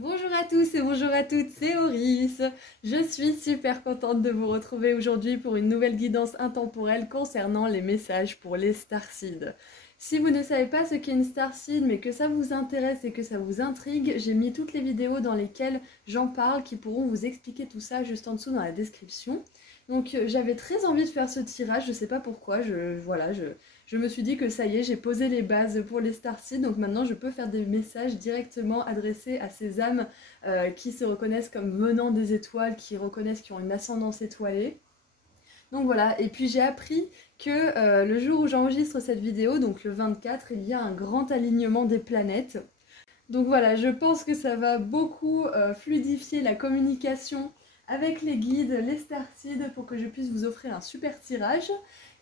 Bonjour à tous et bonjour à toutes, c'est Auris. Je suis super contente de vous retrouver aujourd'hui pour une nouvelle guidance intemporelle concernant les messages pour les starseeds. Si vous ne savez pas ce qu'est une starseed mais que ça vous intéresse et que ça vous intrigue, j'ai mis toutes les vidéos dans lesquelles j'en parle qui pourront vous expliquer tout ça juste en dessous dans la description. Donc j'avais très envie de faire ce tirage, je sais pas pourquoi, je me suis dit que ça y est, j'ai posé les bases pour les starseeds, donc maintenant je peux faire des messages directement adressés à ces âmes qui se reconnaissent comme venant des étoiles, qui reconnaissent qu'ils ont une ascendance étoilée. Donc voilà, et puis j'ai appris que le jour où j'enregistre cette vidéo, donc le 24, il y a un grand alignement des planètes. Donc voilà, je pense que ça va beaucoup fluidifier la communication avec les guides, les starseeds, pour que je puisse vous offrir un super tirage.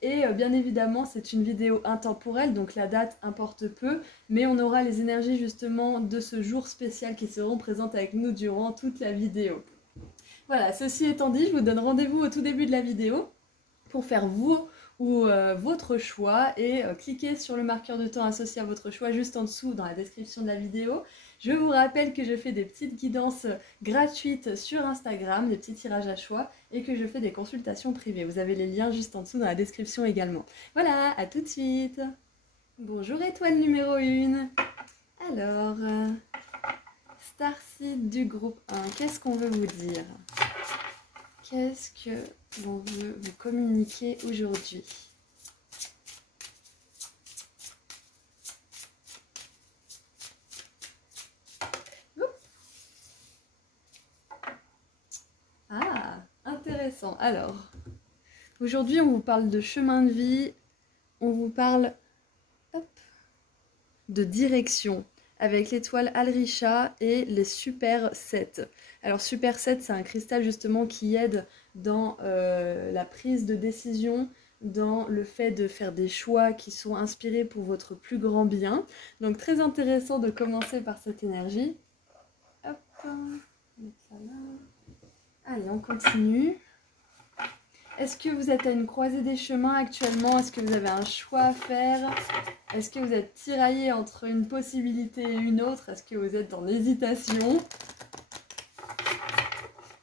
Et bien évidemment, c'est une vidéo intemporelle, donc la date importe peu, mais on aura les énergies justement de ce jour spécial qui seront présentes avec nous durant toute la vidéo. Voilà, ceci étant dit, je vous donne rendez-vous au tout début de la vidéo pour faire vous ou votre choix et cliquez sur le marqueur de temps associé à votre choix juste en dessous dans la description de la vidéo. Je vous rappelle que je fais des petites guidances gratuites sur Instagram, des petits tirages à choix et que je fais des consultations privées. Vous avez les liens juste en dessous dans la description également. Voilà, à tout de suite. Bonjour étoile numéro 1. Alors, starseed du groupe 1, qu'est-ce qu'on veut vous dire? Qu'est-ce que l'on veut vous communiquer aujourd'hui? Ah, intéressant. Alors, aujourd'hui, on vous parle de chemin de vie, on vous parle de direction avec l'étoile Alrisha et les Super 7. Alors Super 7, c'est un cristal justement qui aide dans la prise de décision, dans le fait de faire des choix qui sont inspirés pour votre plus grand bien. Donc très intéressant de commencer par cette énergie. Hop, mettre ça là. Allez, on continue. Est-ce que vous êtes à une croisée des chemins actuellement? Est-ce que vous avez un choix à faire? Est-ce que vous êtes tiraillé entre une possibilité et une autre? Est-ce que vous êtes en hésitation?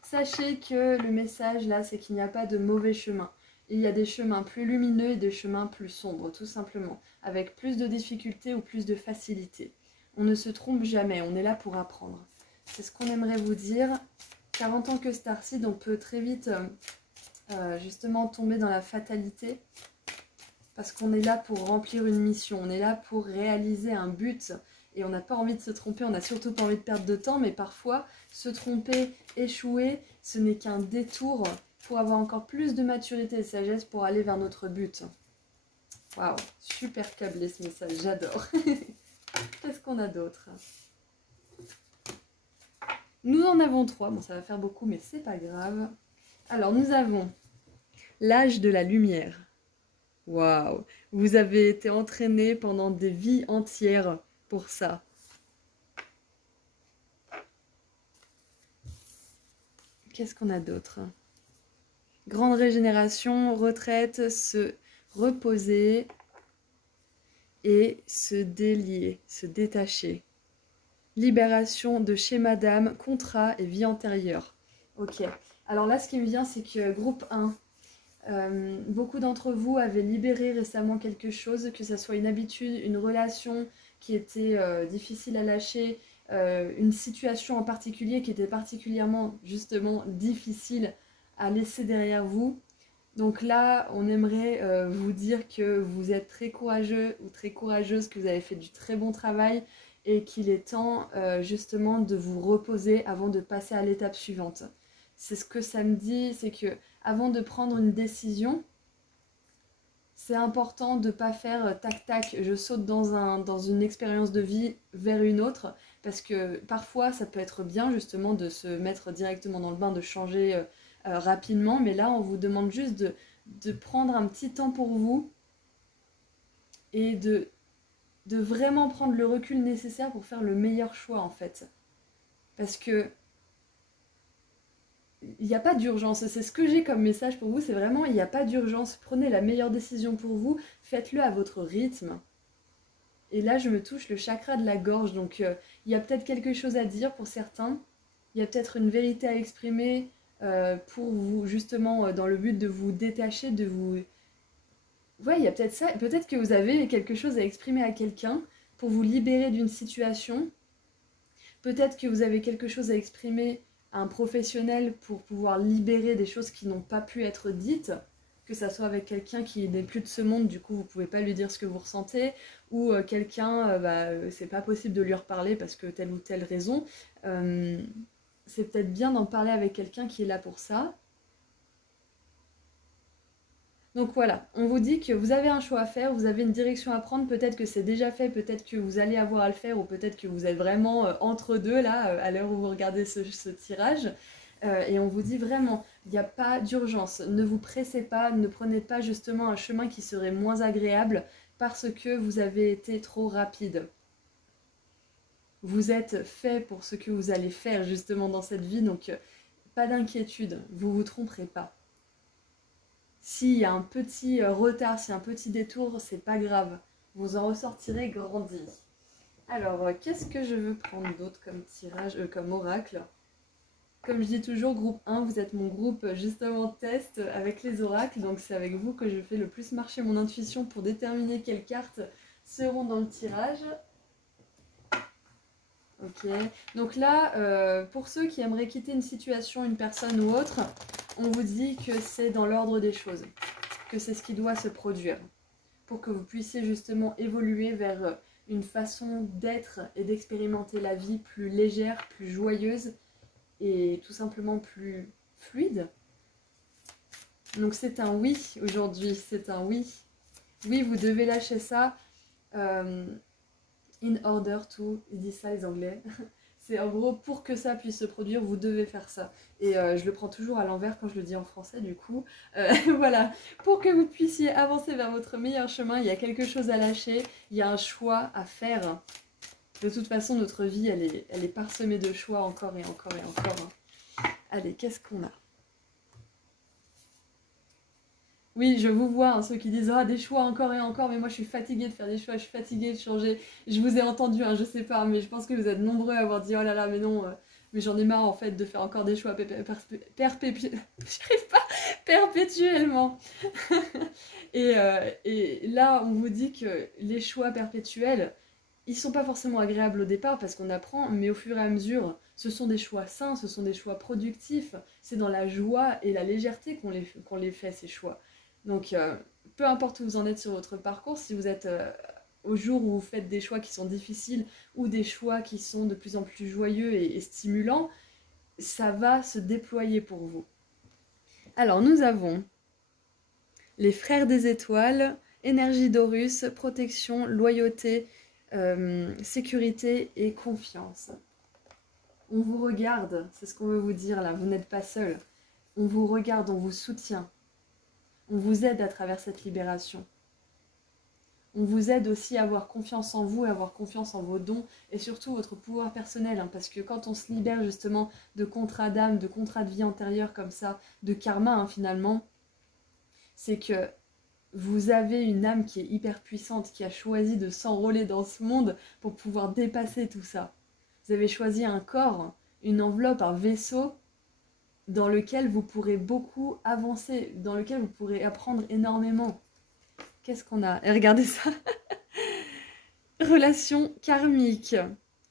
Sachez que le message là, c'est qu'il n'y a pas de mauvais chemin. Il y a des chemins plus lumineux et des chemins plus sombres, tout simplement, avec plus de difficultés ou plus de facilité. On ne se trompe jamais, on est là pour apprendre. C'est ce qu'on aimerait vous dire, car en tant que starseed, on peut très vite justement tomber dans la fatalité, parce qu'on est là pour remplir une mission, on est là pour réaliser un but, et on n'a pas envie de se tromper, on n'a surtout pas envie de perdre de temps, mais parfois, se tromper, échouer, ce n'est qu'un détour pour avoir encore plus de maturité et de sagesse pour aller vers notre but. Waouh, super câblé ce message, j'adore. Qu'est-ce qu'on a d'autre? Nous en avons 3, bon ça va faire beaucoup, mais c'est pas grave. Alors nous avons l'âge de la lumière. Waouh, vous avez été entraîné pendant des vies entières pour ça. Qu'est-ce qu'on a d'autre? Grande régénération, retraite, se reposer et se délier, se détacher. Libération de schéma d'âme, contrat et vie antérieure. Ok, alors là ce qui me vient c'est que groupe 1, beaucoup d'entre vous avaient libéré récemment quelque chose, que ce soit une habitude, une relation qui était difficile à lâcher, une situation en particulier qui était particulièrement justement difficile à laisser derrière vous. Donc là, on aimerait vous dire que vous êtes très courageux ou très courageuse, que vous avez fait du très bon travail et qu'il est temps justement de vous reposer avant de passer à l'étape suivante. C'est ce que ça me dit, c'est que avant de prendre une décision, c'est important de ne pas faire tac-tac, je saute dans une expérience de vie vers une autre, parce que parfois ça peut être bien justement de se mettre directement dans le bain, de changer rapidement, mais là on vous demande juste de prendre un petit temps pour vous et de vraiment prendre le recul nécessaire pour faire le meilleur choix en fait. Parce que il n'y a pas d'urgence, c'est ce que j'ai comme message pour vous, c'est vraiment il n'y a pas d'urgence, prenez la meilleure décision pour vous, faites-le à votre rythme. Et là, je me touche le chakra de la gorge. Donc, il y a peut-être quelque chose à dire pour certains. Il y a peut-être une vérité à exprimer pour vous, justement, dans le but de vous détacher, de vous... Ouais, il y a peut-être ça. Peut-être que vous avez quelque chose à exprimer à quelqu'un pour vous libérer d'une situation. Peut-être que vous avez quelque chose à exprimer à un professionnel pour pouvoir libérer des choses qui n'ont pas pu être dites, que ça soit avec quelqu'un qui n'est plus de ce monde, du coup vous pouvez pas lui dire ce que vous ressentez, ou quelqu'un, c'est pas possible de lui reparler parce que telle ou telle raison. Euh, c'est peut-être bien d'en parler avec quelqu'un qui est là pour ça. Donc voilà, on vous dit que vous avez un choix à faire, vous avez une direction à prendre, peut-être que c'est déjà fait, peut-être que vous allez avoir à le faire, ou peut-être que vous êtes vraiment entre deux là, à l'heure où vous regardez ce tirage. Et on vous dit vraiment, il n'y a pas d'urgence, ne vous pressez pas, ne prenez pas justement un chemin qui serait moins agréable parce que vous avez été trop rapide. Vous êtes fait pour ce que vous allez faire justement dans cette vie, donc pas d'inquiétude, vous vous tromperez pas. S'il y a un petit retard, s'il y a un petit détour, c'est pas grave. Vous en ressortirez grandi. Alors, qu'est-ce que je veux prendre d'autre comme tirage, comme oracle? Comme je dis toujours, groupe 1, vous êtes mon groupe justement test avec les oracles. Donc c'est avec vous que je fais le plus marcher mon intuition pour déterminer quelles cartes seront dans le tirage. Ok. Donc là, pour ceux qui aimeraient quitter une situation, une personne ou autre, on vous dit que c'est dans l'ordre des choses, que c'est ce qui doit se produire, pour que vous puissiez justement évoluer vers une façon d'être et d'expérimenter la vie plus légère, plus joyeuse et tout simplement plus fluide. Donc c'est un oui aujourd'hui, c'est un oui. Oui, vous devez lâcher ça. In order to, ils disent ça les Anglais. C'est en gros, pour que ça puisse se produire, vous devez faire ça. Et je le prends toujours à l'envers quand je le dis en français, du coup. Voilà, pour que vous puissiez avancer vers votre meilleur chemin, il y a quelque chose à lâcher, il y a un choix à faire. De toute façon, notre vie, elle est parsemée de choix encore et encore et encore. Allez, qu'est-ce qu'on a? Oui, je vous vois, hein, ceux qui disent ah, des choix encore et encore, mais moi je suis fatiguée de faire des choix, je suis fatiguée de changer. Je vous ai entendu, hein, je sais pas, mais je pense que vous êtes nombreux à avoir dit oh là là, mais non, mais j'en ai marre en fait de faire encore des choix j'arrive pas, perpétuellement. Et là, on vous dit que les choix perpétuels, ils sont pas forcément agréables au départ parce qu'on apprend, mais au fur et à mesure, ce sont des choix sains, ce sont des choix productifs. C'est dans la joie et la légèreté qu'on les fait, ces choix. Donc, peu importe où vous en êtes sur votre parcours, si vous êtes au jour où vous faites des choix qui sont difficiles ou des choix qui sont de plus en plus joyeux et stimulants, ça va se déployer pour vous. Alors, nous avons les frères des étoiles, énergie d'Horus, protection, loyauté, sécurité et confiance. On vous regarde, c'est ce qu'on veut vous dire là, vous n'êtes pas seul. On vous regarde, on vous soutient. On vous aide à travers cette libération. On vous aide aussi à avoir confiance en vous, à avoir confiance en vos dons et surtout votre pouvoir personnel. Hein, parce que quand on se libère justement de contrats d'âme, de contrats de vie antérieure comme ça, de karma hein, finalement, c'est que vous avez une âme qui est hyper puissante, qui a choisi de s'enrôler dans ce monde pour pouvoir dépasser tout ça. Vous avez choisi un corps, une enveloppe, un vaisseau dans lequel vous pourrez beaucoup avancer, dans lequel vous pourrez apprendre énormément. Qu'est-ce qu'on a? Et regardez ça. Relation karmique,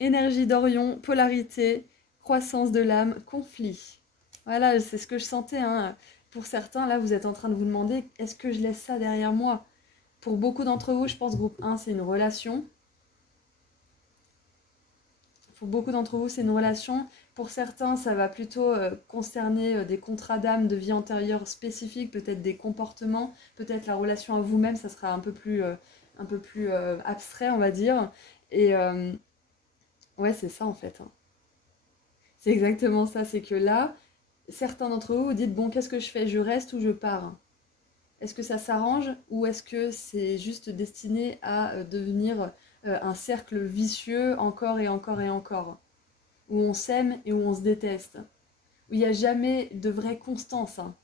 énergie d'Orion, polarité, croissance de l'âme, conflit. Voilà, c'est ce que je sentais. Hein. Pour certains, là, vous êtes en train de vous demander, est-ce que je laisse ça derrière moi? Pour beaucoup d'entre vous, je pense groupe 1, c'est une relation. Pour beaucoup d'entre vous, c'est une relation. Pour certains, ça va plutôt concerner des contrats d'âme de vie antérieure spécifiques, peut-être des comportements, peut-être la relation à vous-même, ça sera un peu plus abstrait, on va dire. Et ouais, c'est ça en fait. Hein. C'est exactement ça, c'est que là, certains d'entre vous vous dites, bon, qu'est-ce que je fais? Je reste ou je pars? Est-ce que ça s'arrange ou est-ce que c'est juste destiné à devenir un cercle vicieux encore et encore et encore? Où on s'aime et où on se déteste, où il n'y a jamais de vraie constance. Hein.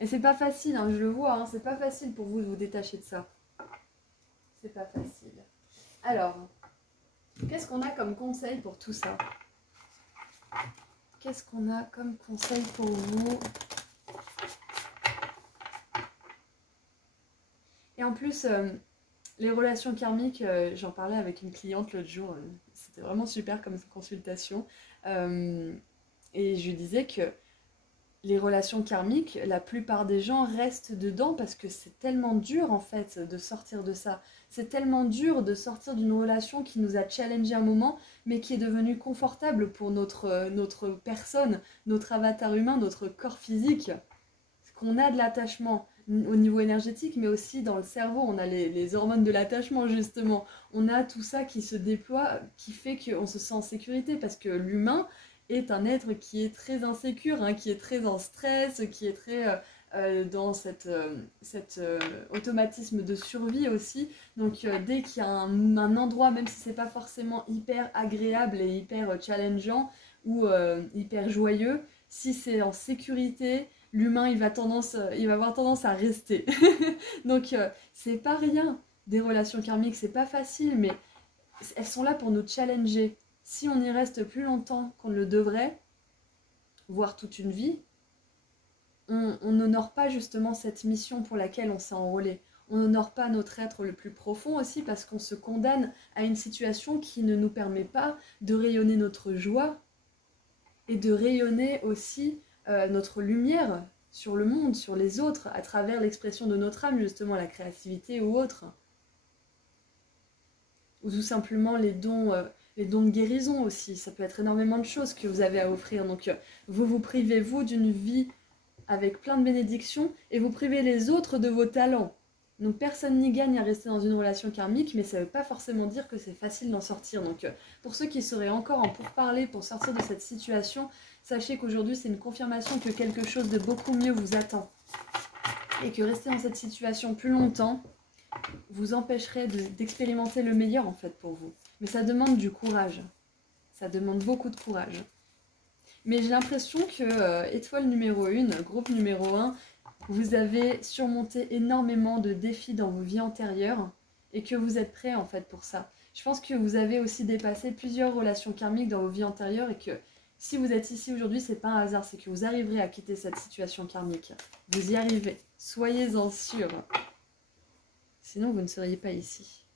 Et c'est pas facile, hein, je le vois, hein, c'est pas facile pour vous de vous détacher de ça. c'est pas facile. Alors, qu'est-ce qu'on a comme conseil pour tout ça? Qu'est-ce qu'on a comme conseil pour vous? Et en plus, les relations karmiques, j'en parlais avec une cliente l'autre jour, c'était vraiment super comme consultation. Et je lui disais que les relations karmiques, la plupart des gens restent dedans parce que c'est tellement dur en fait de sortir de ça. C'est tellement dur de sortir d'une relation qui nous a challengé un moment, mais qui est devenue confortable pour notre personne, notre avatar humain, notre corps physique. Qu'on a de l'attachement au niveau énergétique, mais aussi dans le cerveau. On a les hormones de l'attachement, justement. On a tout ça qui se déploie, qui fait qu'on se sent en sécurité, parce que l'humain est un être qui est très insécure, hein, qui est très en stress, qui est très dans cet automatisme de survie aussi. Donc dès qu'il y a un endroit, même si c'est pas forcément hyper agréable et hyper challengeant ou hyper joyeux, si c'est en sécurité, l'humain il va avoir tendance à rester. Donc c'est pas rien des relations karmiques, c'est pas facile, mais elles sont là pour nous challenger. Si on y reste plus longtemps qu'on ne le devrait, voire toute une vie, on n'honore pas justement cette mission pour laquelle on s'est enrôlé. On n'honore pas notre être le plus profond aussi parce qu'on se condamne à une situation qui ne nous permet pas de rayonner notre joie et de rayonner aussi notre lumière sur le monde, sur les autres, à travers l'expression de notre âme, justement la créativité ou autre. Ou tout simplement les dons de guérison aussi. Ça peut être énormément de choses que vous avez à offrir. Donc vous vous privez, vous, d'une vie avec plein de bénédictions et vous privez les autres de vos talents. Donc personne n'y gagne à rester dans une relation karmique, mais ça ne veut pas forcément dire que c'est facile d'en sortir. Donc pour ceux qui seraient encore en pourparlers pour sortir de cette situation, sachez qu'aujourd'hui c'est une confirmation que quelque chose de beaucoup mieux vous attend. Et que rester dans cette situation plus longtemps vous empêcherait d'expérimenter le meilleur en fait pour vous. Mais ça demande du courage. Ça demande beaucoup de courage. Mais j'ai l'impression que étoile numéro 1, groupe numéro 1, vous avez surmonté énormément de défis dans vos vies antérieures et que vous êtes prêts en fait pour ça. Je pense que vous avez aussi dépassé plusieurs relations karmiques dans vos vies antérieures et que si vous êtes ici aujourd'hui, c'est pas un hasard, c'est que vous arriverez à quitter cette situation karmique. Vous y arrivez, soyez-en sûrs. Sinon, vous ne seriez pas ici.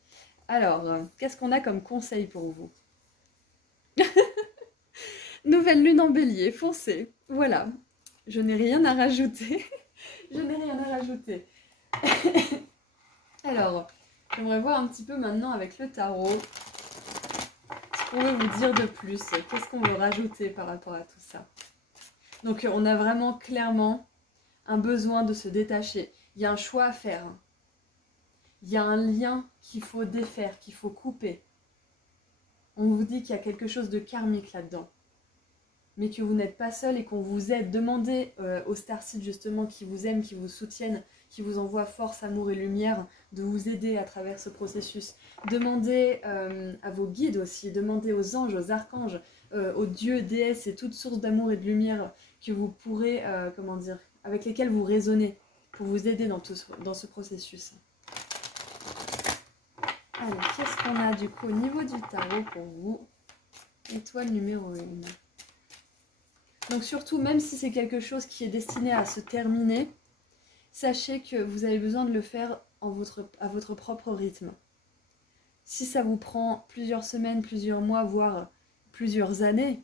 Alors, qu'est-ce qu'on a comme conseil pour vous? Nouvelle lune en bélier, foncez. Voilà, je n'ai rien à rajouter. Je n'ai rien à rajouter. Alors, j'aimerais voir un petit peu maintenant avec le tarot ce qu'on veut vous dire de plus. Qu'est-ce qu'on veut rajouter par rapport à tout ça? Donc, on a vraiment clairement un besoin de se détacher. Il y a un choix à faire. Il y a un lien qu'il faut défaire, qu'il faut couper. On vous dit qu'il y a quelque chose de karmique là-dedans. Mais que vous n'êtes pas seul et qu'on vous aide. Demandez aux starseeds justement qui vous aiment, qui vous soutiennent, qui vous envoient force, amour et lumière, de vous aider à travers ce processus. Demandez à vos guides aussi, demandez aux anges, aux archanges, aux dieux, déesses et toutes sources d'amour et de lumière que vous pourrez, avec lesquelles vous résonnez pour vous aider dans ce processus. Alors, qu'est-ce qu'on a du coup au niveau du tarot pour vous? Étoile numéro 1. Donc surtout, même si c'est quelque chose qui est destiné à se terminer, sachez que vous avez besoin de le faire à votre propre rythme. Si ça vous prend plusieurs semaines, plusieurs mois, voire plusieurs années,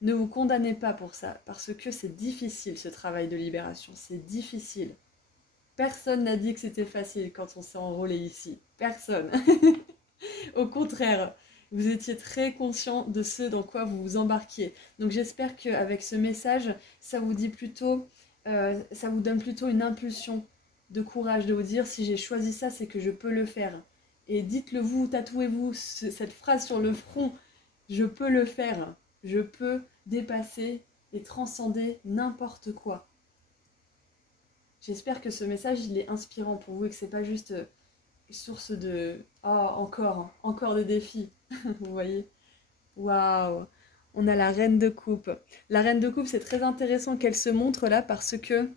ne vous condamnez pas pour ça, parce que c'est difficile ce travail de libération, c'est difficile. Personne n'a dit que c'était facile quand on s'est enrôlé ici. Personne. Au contraire, vous étiez très conscient de ce dans quoi vous vous embarquiez. Donc j'espère qu'avec ce message, ça vous donne plutôt une impulsion de courage, de vous dire si j'ai choisi ça, c'est que je peux le faire. Et dites-le vous, tatouez-vous cette phrase sur le front, je peux le faire, je peux dépasser et transcender n'importe quoi. J'espère que ce message il est inspirant pour vous et que c'est pas juste source de « Oh, encore des défis !» Vous voyez? Waouh! On a la reine de coupe. La reine de coupe, c'est très intéressant qu'elle se montre là parce que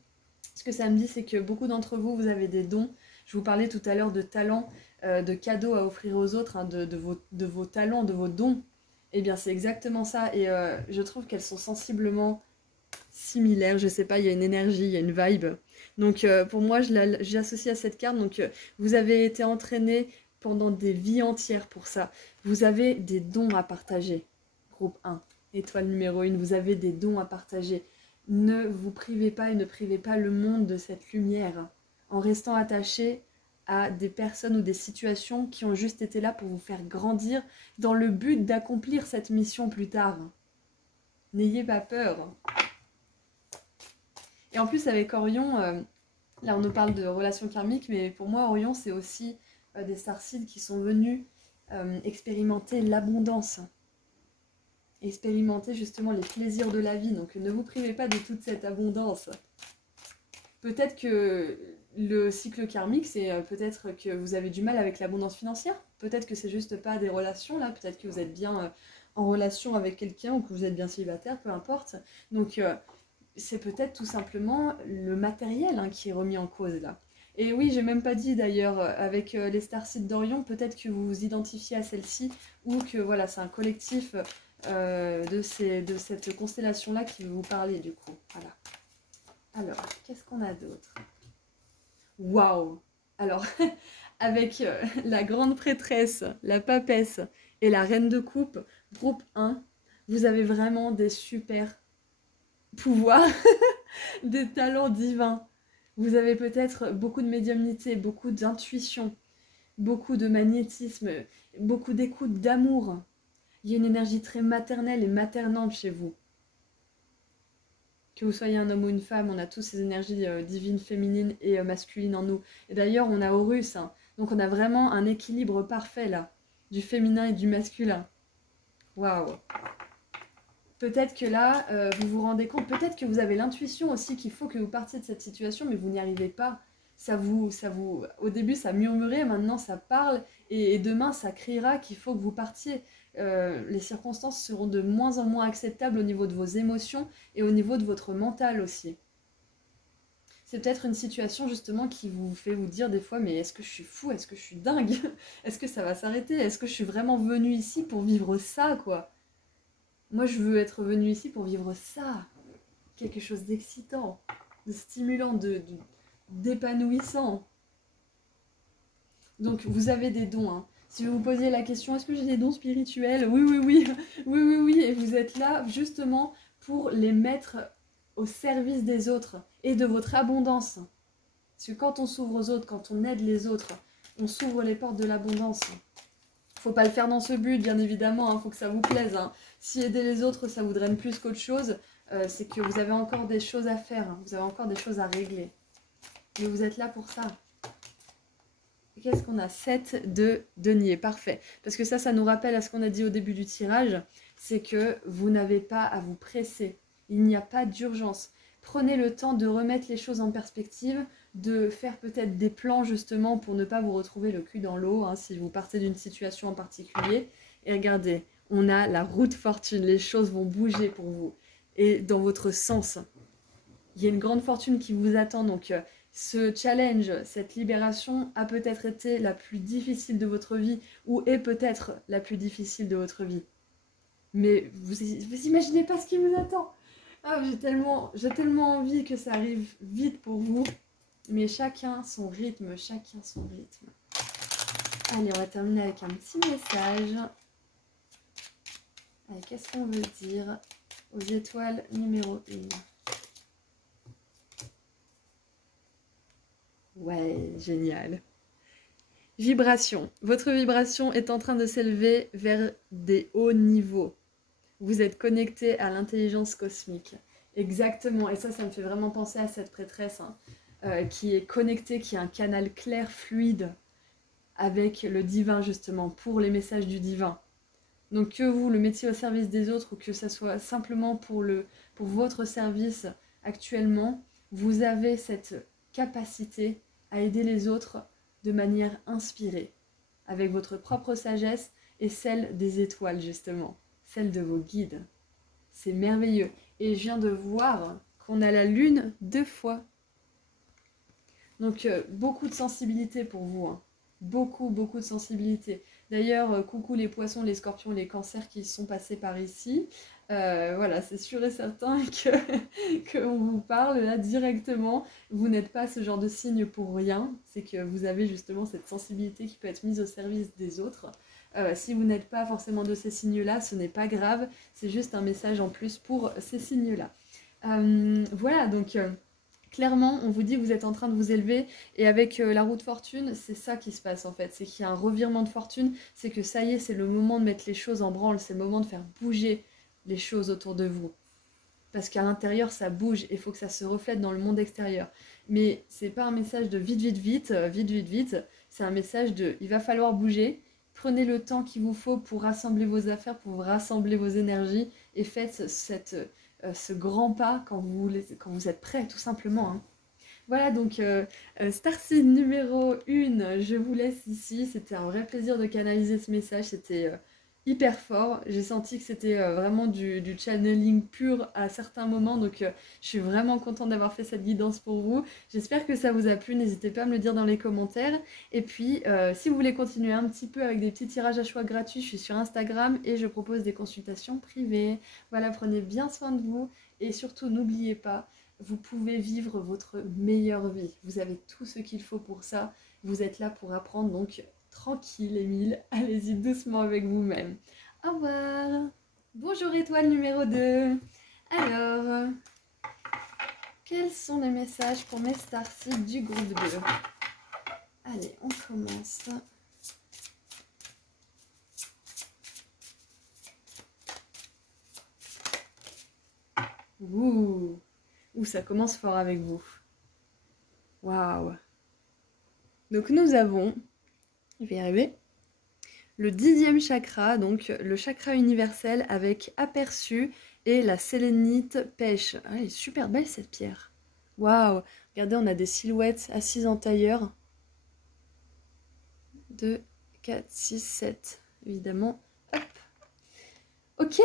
ce que ça me dit, c'est que beaucoup d'entre vous, vous avez des dons. Je vous parlais tout à l'heure de talent. de cadeaux à offrir aux autres, hein, de vos talents, de vos dons. Eh bien, c'est exactement ça. Et je trouve qu'elles sont sensiblement similaires. Je sais pas, il y a une énergie, il y a une vibe. Donc, pour moi, j'associe à cette carte. Donc, vous avez été entraîné pendant des vies entières pour ça. Vous avez des dons à partager. Groupe 1, étoile numéro 1, vous avez des dons à partager. Ne vous privez pas et ne privez pas le monde de cette lumière en restant attaché à des personnes ou des situations qui ont juste été là pour vous faire grandir dans le but d'accomplir cette mission plus tard. N'ayez pas peur. Et en plus avec Orion, là on nous parle de relations karmiques, mais pour moi Orion c'est aussi des starseeds qui sont venus expérimenter l'abondance. Expérimenter justement les plaisirs de la vie. Donc ne vous privez pas de toute cette abondance. Peut-être que le cycle karmique, c'est peut-être que vous avez du mal avec l'abondance financière. Peut-être que c'est juste pas des relations là. Peut-être que vous êtes bien en relation avec quelqu'un ou que vous êtes bien célibataire, peu importe. Donc c'est peut-être tout simplement le matériel hein, qui est remis en cause là. Et oui, j'ai même pas dit d'ailleurs, avec les starseeds d'Orion, peut-être que vous vous identifiez à celle-ci ou que voilà, c'est un collectif de cette constellation-là qui veut vous parler du coup. Voilà. Alors, qu'est-ce qu'on a d'autre? Waouh! Alors, avec la grande prêtresse, la papesse et la reine de coupe, groupe 1, vous avez vraiment des super pouvoirs, des talents divins. Vous avez peut-être beaucoup de médiumnité, beaucoup d'intuition, beaucoup de magnétisme, beaucoup d'écoute, d'amour. Il y a une énergie très maternelle et maternante chez vous. Que vous soyez un homme ou une femme, on a tous ces énergies divines, féminines et masculines en nous. Et d'ailleurs, on a Horus, hein, donc on a vraiment un équilibre parfait là, du féminin et du masculin. Waouh! Peut-être que là, vous vous rendez compte, peut-être que vous avez l'intuition aussi qu'il faut que vous partiez de cette situation, mais vous n'y arrivez pas. Au début, ça murmurait, maintenant ça parle, et demain, ça criera qu'il faut que vous partiez. Les circonstances seront de moins en moins acceptables au niveau de vos émotions et au niveau de votre mental aussi. C'est peut-être une situation justement qui vous fait vous dire des fois, mais est-ce que je suis fou? Est-ce que je suis dingue? Est-ce que ça va s'arrêter? Est-ce que je suis vraiment venue ici pour vivre ça, quoi? Moi, je veux être venue ici pour vivre ça. Quelque chose d'excitant, de stimulant, d'épanouissant. Donc, vous avez des dons, hein. Si vous vous posiez la question, est-ce que j'ai des dons spirituels? Oui, oui, oui, oui, oui, oui. Et vous êtes là justement pour les mettre au service des autres et de votre abondance. Parce que quand on s'ouvre aux autres, quand on aide les autres, on s'ouvre les portes de l'abondance. Faut pas le faire dans ce but, bien évidemment, hein, faut que ça vous plaise. Hein. Si aider les autres, ça vous draine plus qu'autre chose, c'est que vous avez encore des choses à faire, hein, vous avez encore des choses à régler. Mais vous êtes là pour ça. Qu'est-ce qu'on a? 7 de denier, parfait. Parce que ça nous rappelle à ce qu'on a dit au début du tirage, c'est que vous n'avez pas à vous presser. Il n'y a pas d'urgence. Prenez le temps de remettre les choses en perspective, de faire peut-être des plans justement pour ne pas vous retrouver le cul dans l'eau, hein, si vous partez d'une situation en particulier. Et regardez, on a la roue de fortune, les choses vont bouger pour vous. Et dans votre sens, il y a une grande fortune qui vous attend, donc... ce challenge, cette libération a peut-être été la plus difficile de votre vie ou est peut-être la plus difficile de votre vie. Mais vous imaginez pas ce qui vous attend. Ah, j'ai tellement envie que ça arrive vite pour vous. Mais chacun son rythme, chacun son rythme. Allez, on va terminer avec un petit message. Allez, qu'est-ce qu'on veut dire aux étoiles numéro 1? Ouais, génial. Vibration. Votre vibration est en train de s'élever vers des hauts niveaux. Vous êtes connecté à l'intelligence cosmique. Exactement. Et ça me fait vraiment penser à cette prêtresse hein, qui est connectée, qui a un canal clair, fluide avec le divin justement, pour les messages du divin. Donc que vous le mettiez au service des autres ou que ça soit simplement pour votre service actuellement, vous avez cette capacité à aider les autres de manière inspirée, avec votre propre sagesse et celle des étoiles justement, celle de vos guides. C'est merveilleux. Et je viens de voir qu'on a la lune 2 fois. Donc beaucoup de sensibilité pour vous. Hein. beaucoup, beaucoup de sensibilité. D'ailleurs, coucou les poissons, les scorpions, les cancers qui sont passés par ici. Voilà, c'est sûr et certain que on vous parle là directement. Vous n'êtes pas ce genre de signe pour rien. C'est que vous avez justement cette sensibilité qui peut être mise au service des autres. Si vous n'êtes pas forcément de ces signes-là, ce n'est pas grave. C'est juste un message en plus pour ces signes-là. Voilà, donc clairement, on vous dit que vous êtes en train de vous élever et avec la roue de fortune, c'est ça qui se passe en fait. C'est qu'il y a un revirement de fortune, c'est que ça y est, c'est le moment de mettre les choses en branle, c'est le moment de faire bouger les choses autour de vous. Parce qu'à l'intérieur, ça bouge et il faut que ça se reflète dans le monde extérieur. Mais c'est pas un message de vite, vite, vite, vite, vite, vite. C'est un message de il va falloir bouger. Prenez le temps qu'il vous faut pour rassembler vos affaires, pour rassembler vos énergies et faites ce grand pas quand vous êtes prêt, tout simplement. Hein. Voilà, donc Starseed numéro 1, je vous laisse ici. C'était un vrai plaisir de canaliser ce message. C'était hyper fort. J'ai senti que c'était vraiment du channeling pur à certains moments. Donc je suis vraiment contente d'avoir fait cette guidance pour vous. J'espère que ça vous a plu. N'hésitez pas à me le dire dans les commentaires. Et puis, si vous voulez continuer un petit peu avec des petits tirages à choix gratuits, je suis sur Instagram et je propose des consultations privées. Voilà, prenez bien soin de vous. Et surtout, n'oubliez pas, vous pouvez vivre votre meilleure vie. Vous avez tout ce qu'il faut pour ça. Vous êtes là pour apprendre, donc tranquille, Émile. Allez-y doucement avec vous-même. Au revoir. Bonjour étoile numéro 2. Alors, quels sont les messages pour mes starseeds du groupe 2? Allez, on commence. Ouh. Ouh, ça commence fort avec vous. Waouh. Donc nous avons, je vais y arriver, le 10e chakra, donc le chakra universel avec aperçu et la sélénite pêche. Ah, elle est super belle cette pierre. Waouh. Regardez, on a des silhouettes assises en tailleur. 2, 4, 6, 7, évidemment. Hop. Ok.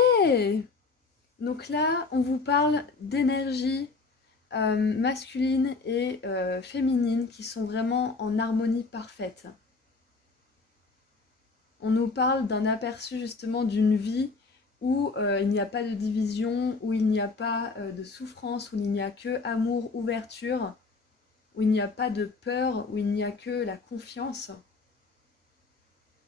Donc là, on vous parle d'énergie masculine et féminine qui sont vraiment en harmonie parfaite. On nous parle d'un aperçu justement d'une vie où il n'y a pas de division, où il n'y a pas de souffrance, où il n'y a que amour, ouverture, où il n'y a pas de peur, où il n'y a que la confiance.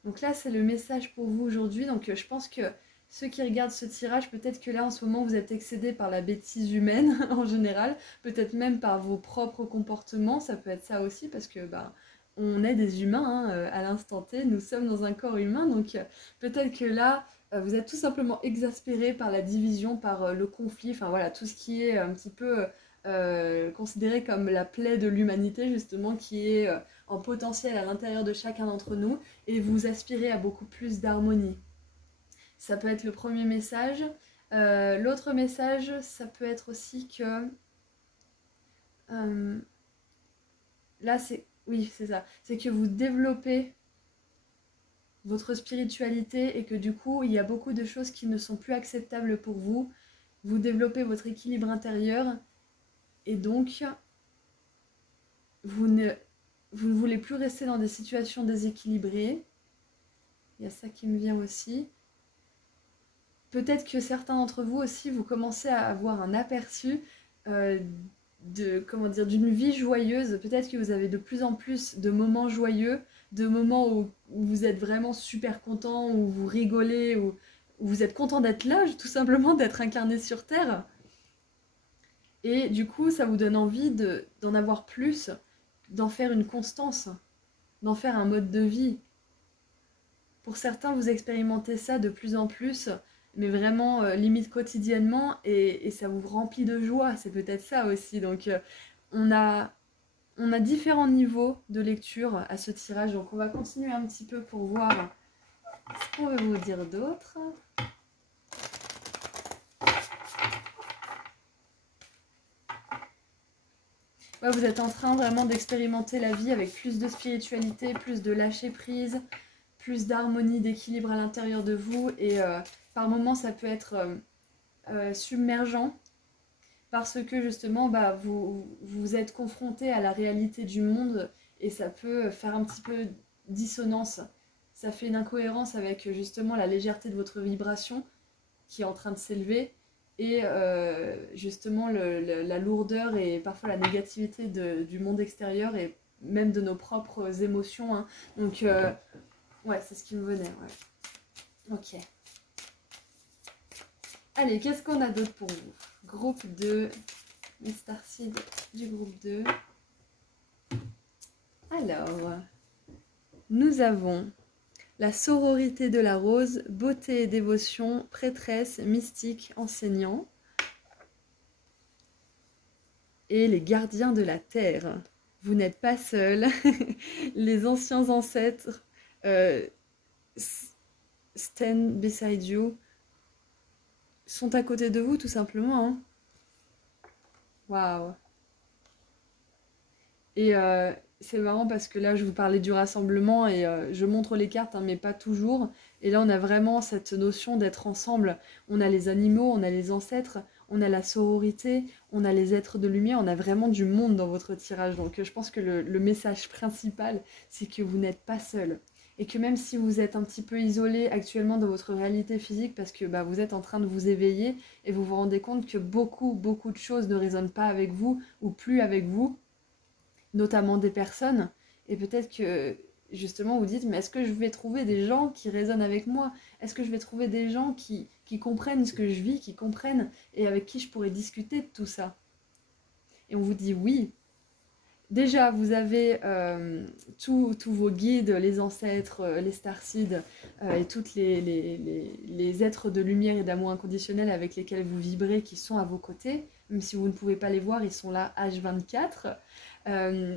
Donc là, c'est le message pour vous aujourd'hui. Donc je pense que ceux qui regardent ce tirage, peut-être que là en ce moment vous êtes excédés par la bêtise humaine en général, peut-être même par vos propres comportements, ça peut être ça aussi parce que on est des humains hein, à l'instant T, nous sommes dans un corps humain, donc peut-être que là vous êtes tout simplement exaspérés par la division, par le conflit, enfin voilà, tout ce qui est un petit peu considéré comme la plaie de l'humanité justement, qui est en potentiel à l'intérieur de chacun d'entre nous, et vous aspirez à beaucoup plus d'harmonie. Ça peut être le premier message. L'autre message, ça peut être aussi que... là, c'est... Oui, c'est ça. C'est que vous développez votre spiritualité et que du coup, il y a beaucoup de choses qui ne sont plus acceptables pour vous. Vous développez votre équilibre intérieur et donc, vous ne voulez plus rester dans des situations déséquilibrées. Il y a ça qui me vient aussi. Peut-être que certains d'entre vous aussi, vous commencez à avoir un aperçu d'une vie joyeuse. Peut-être que vous avez de plus en plus de moments joyeux, de moments où vous êtes vraiment super content, où vous rigolez, où vous êtes content d'être là, tout simplement d'être incarné sur Terre. Et du coup, ça vous donne envie d'en avoir plus, d'en faire une constance, d'en faire un mode de vie. Pour certains, vous expérimentez ça de plus en plus, mais vraiment limite quotidiennement, et ça vous remplit de joie, c'est peut-être ça aussi. Donc on a différents niveaux de lecture à ce tirage, donc on va continuer un petit peu pour voir ce qu'on veut vous dire d'autre. Ouais, vous êtes en train vraiment d'expérimenter la vie avec plus de spiritualité, plus de lâcher prise, plus d'harmonie, d'équilibre à l'intérieur de vous, et par moments ça peut être submergent parce que justement vous êtes confronté à la réalité du monde et ça peut faire un petit peu dissonance, ça fait une incohérence avec justement la légèreté de votre vibration qui est en train de s'élever et justement la lourdeur et parfois la négativité du monde extérieur et même de nos propres émotions. Hein. Donc, ouais, c'est ce qui me venait. Ouais. Ok. Allez, qu'est-ce qu'on a d'autre pour vous? Groupe 2, les starseeds du groupe 2. Alors, nous avons la sororité de la rose, beauté et dévotion, prêtresse, mystique, enseignant. Et les gardiens de la terre. Vous n'êtes pas seuls. Les anciens ancêtres stand beside you, sont à côté de vous tout simplement. Hein. Waouh. Et c'est marrant parce que là je vous parlais du rassemblement et je montre les cartes hein, mais pas toujours. Et là on a vraiment cette notion d'être ensemble. On a les animaux, on a les ancêtres, on a la sororité, on a les êtres de lumière, on a vraiment du monde dans votre tirage. Donc je pense que le message principal c'est que vous n'êtes pas seul. Et que même si vous êtes un petit peu isolé actuellement dans votre réalité physique parce que vous êtes en train de vous éveiller et vous vous rendez compte que beaucoup de choses ne résonnent pas avec vous ou plus avec vous, notamment des personnes, et peut-être que justement vous dites mais est-ce que je vais trouver des gens qui résonnent avec moi? Est-ce que je vais trouver des gens qui comprennent ce que je vis, qui comprennent et avec qui je pourrais discuter de tout ça? Et on vous dit oui. Déjà, vous avez tous vos guides, les ancêtres, les starseeds et tous les êtres de lumière et d'amour inconditionnel avec lesquels vous vibrez qui sont à vos côtés. Même si vous ne pouvez pas les voir, ils sont là H24.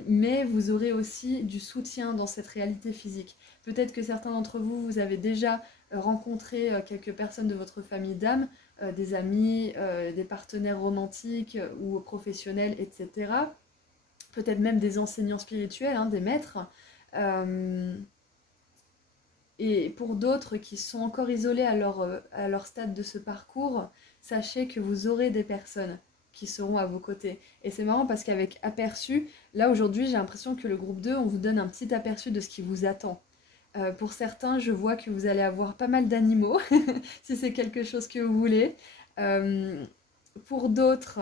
Mais vous aurez aussi du soutien dans cette réalité physique. Peut-être que certains d'entre vous, vous avez déjà rencontré quelques personnes de votre famille d'âme, des amis, des partenaires romantiques ou professionnels, etc. Peut-être même des enseignants spirituels, hein, des maîtres. Et pour d'autres qui sont encore isolés à leur stade de ce parcours, sachez que vous aurez des personnes qui seront à vos côtés. Et c'est marrant parce qu'avec aperçu, là aujourd'hui j'ai l'impression que le groupe 2, on vous donne un petit aperçu de ce qui vous attend. Pour certains, je vois que vous allez avoir pas mal d'animaux, si c'est quelque chose que vous voulez. Pour d'autres,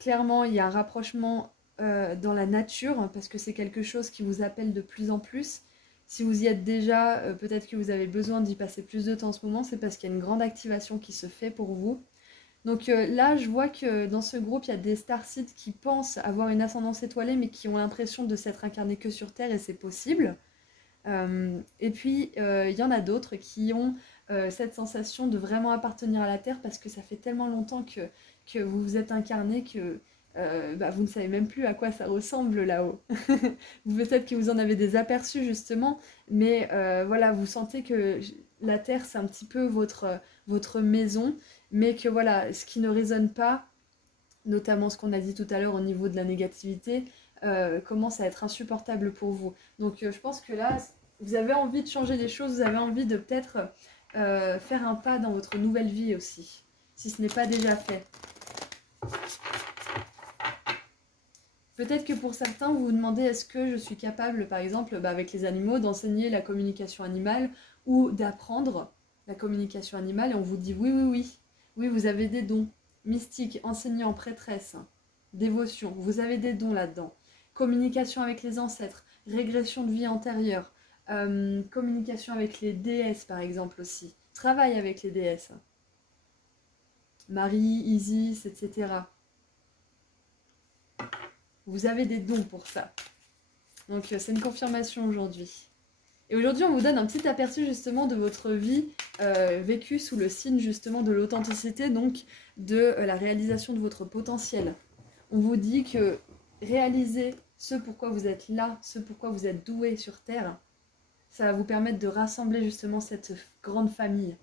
clairement, il y a un rapprochement dans la nature, parce que c'est quelque chose qui vous appelle de plus en plus. Si vous y êtes déjà, peut-être que vous avez besoin d'y passer plus de temps en ce moment, c'est parce qu'il y a une grande activation qui se fait pour vous. Donc là, je vois que dans ce groupe, il y a des starseeds qui pensent avoir une ascendance étoilée, mais qui ont l'impression de s'être incarnés que sur Terre, et c'est possible. Et puis, il y en a d'autres qui ont cette sensation de vraiment appartenir à la Terre, parce que ça fait tellement longtemps que vous vous êtes incarnés que vous ne savez même plus à quoi ça ressemble là-haut. Peut-être que vous en avez des aperçus justement, mais voilà, vous sentez que la Terre c'est un petit peu votre maison, mais que voilà, ce qui ne résonne pas, notamment ce qu'on a dit tout à l'heure au niveau de la négativité, commence à être insupportable pour vous. Donc je pense que là, vous avez envie de changer les choses, vous avez envie de peut-être faire un pas dans votre nouvelle vie aussi, si ce n'est pas déjà fait. Peut-être que pour certains, vous vous demandez est-ce que je suis capable, par exemple, avec les animaux, d'enseigner la communication animale ou d'apprendre la communication animale, et on vous dit oui, oui, oui. Oui, vous avez des dons. Mystique, enseignant, prêtresse, dévotion, vous avez des dons là-dedans. Communication avec les ancêtres, régression de vie antérieure, communication avec les déesses, par exemple, aussi. Travail avec les déesses. Marie, Isis, etc. Vous avez des dons pour ça. Donc c'est une confirmation aujourd'hui. Et aujourd'hui, on vous donne un petit aperçu justement de votre vie vécue sous le signe justement de l'authenticité, donc de la réalisation de votre potentiel. On vous dit que réaliser ce pourquoi vous êtes là, ce pourquoi vous êtes doué sur Terre, ça va vous permettre de rassembler justement cette grande famille,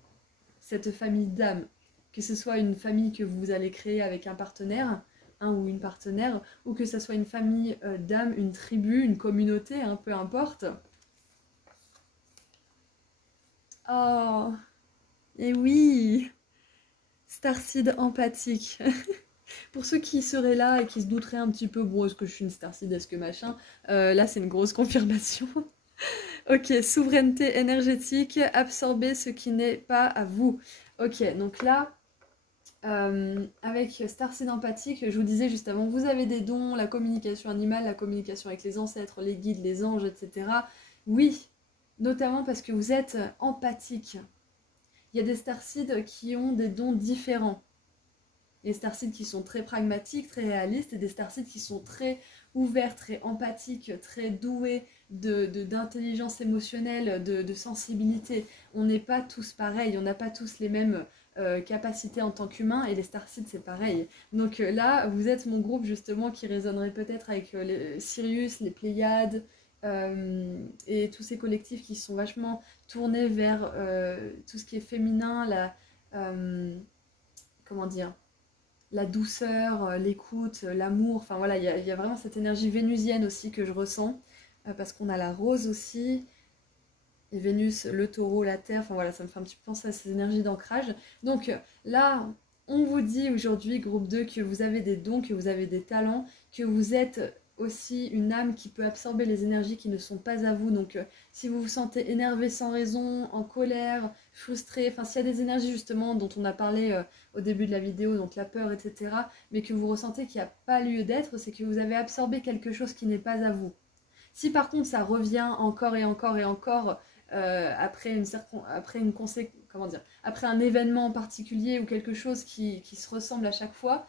cette famille d'âmes, que ce soit une famille que vous allez créer avec un partenaire, un ou une partenaire, ou que ce soit une famille d'âmes, une tribu, une communauté, hein, peu importe. Oh, et oui, starseed empathique. Pour ceux qui seraient là et qui se douteraient un petit peu, bon, est-ce que je suis une starseed, est-ce que machin, là c'est une grosse confirmation. Ok, souveraineté énergétique, absorber ce qui n'est pas à vous. Ok, donc là, avec Starseed empathique, je vous disais juste avant, vous avez des dons, la communication animale, la communication avec les ancêtres, les guides, les anges, etc. Oui, notamment parce que vous êtes empathique. Il y a des Starseeds qui ont des dons différents. Il y a des Starseeds qui sont très pragmatiques, très réalistes, et des Starseeds qui sont très ouverts, très empathiques, très doués d'intelligence émotionnelle, de sensibilité. On n'est pas tous pareils, on n'a pas tous les mêmes capacités en tant qu'humains, et les Starseeds c'est pareil. Donc là, vous êtes mon groupe justement qui résonnerait peut-être avec les Sirius, les Pléiades, et tous ces collectifs qui sont vachement tournés vers tout ce qui est féminin, comment dire, la douceur, l'écoute, l'amour. Enfin voilà, il y a vraiment cette énergie vénusienne aussi que je ressens, parce qu'on a la rose aussi, et Vénus, le taureau, la terre. Enfin voilà, ça me fait un petit peu penser à ces énergies d'ancrage. Donc là, on vous dit aujourd'hui, groupe 2, que vous avez des dons, que vous avez des talents, que vous êtes aussi une âme qui peut absorber les énergies qui ne sont pas à vous. Donc si vous vous sentez énervé sans raison, en colère, frustré, enfin s'il y a des énergies justement dont on a parlé au début de la vidéo, donc la peur, etc., mais que vous ressentez qu'il n'y a pas lieu d'être, c'est que vous avez absorbé quelque chose qui n'est pas à vous. Si par contre ça revient encore et encore et encore après un événement en particulier ou quelque chose qui se ressemble à chaque fois,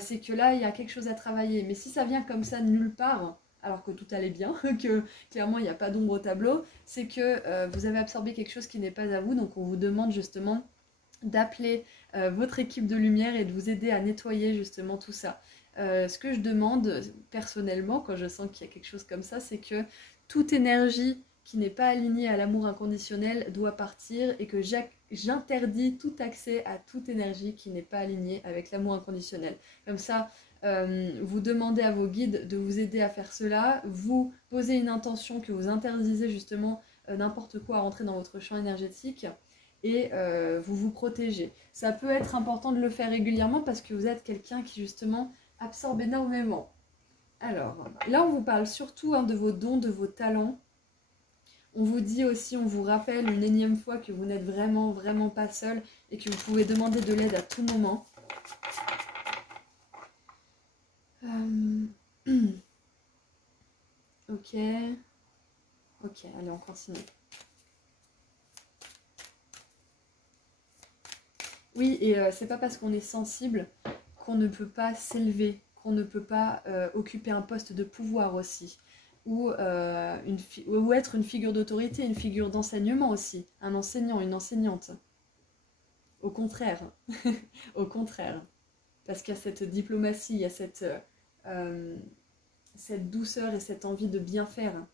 c'est que là il y a quelque chose à travailler. Mais si ça vient comme ça de nulle part, alors que tout allait bien, que clairement il n'y a pas d'ombre au tableau, c'est que vous avez absorbé quelque chose qui n'est pas à vous, donc on vous demande justement d'appeler votre équipe de lumière et de vous aider à nettoyer justement tout ça. Ce que je demande personnellement quand je sens qu'il y a quelque chose comme ça, c'est que toute énergie qui n'est pas alignée à l'amour inconditionnel doit partir et que j'interdis tout accès à toute énergie qui n'est pas alignée avec l'amour inconditionnel. Comme ça, vous demandez à vos guides de vous aider à faire cela, vous posez une intention que vous interdisez justement n'importe quoi à rentrer dans votre champ énergétique et vous vous protégez. Ça peut être important de le faire régulièrement parce que vous êtes quelqu'un qui justement absorbe énormément. Alors, là on vous parle surtout de vos dons, de vos talents. On vous dit aussi, on vous rappelle une énième fois que vous n'êtes vraiment, vraiment pas seul et que vous pouvez demander de l'aide à tout moment. Ok. Ok, allez, on continue. Oui, et c'est pas parce qu'on est sensible qu'on ne peut pas s'élever, qu'on ne peut pas occuper un poste de pouvoir aussi, ou être une figure d'autorité, une figure d'enseignement aussi, un enseignant, une enseignante. Au contraire, au contraire, parce qu'il y a cette diplomatie, il y a cette douceur et cette envie de bien faire.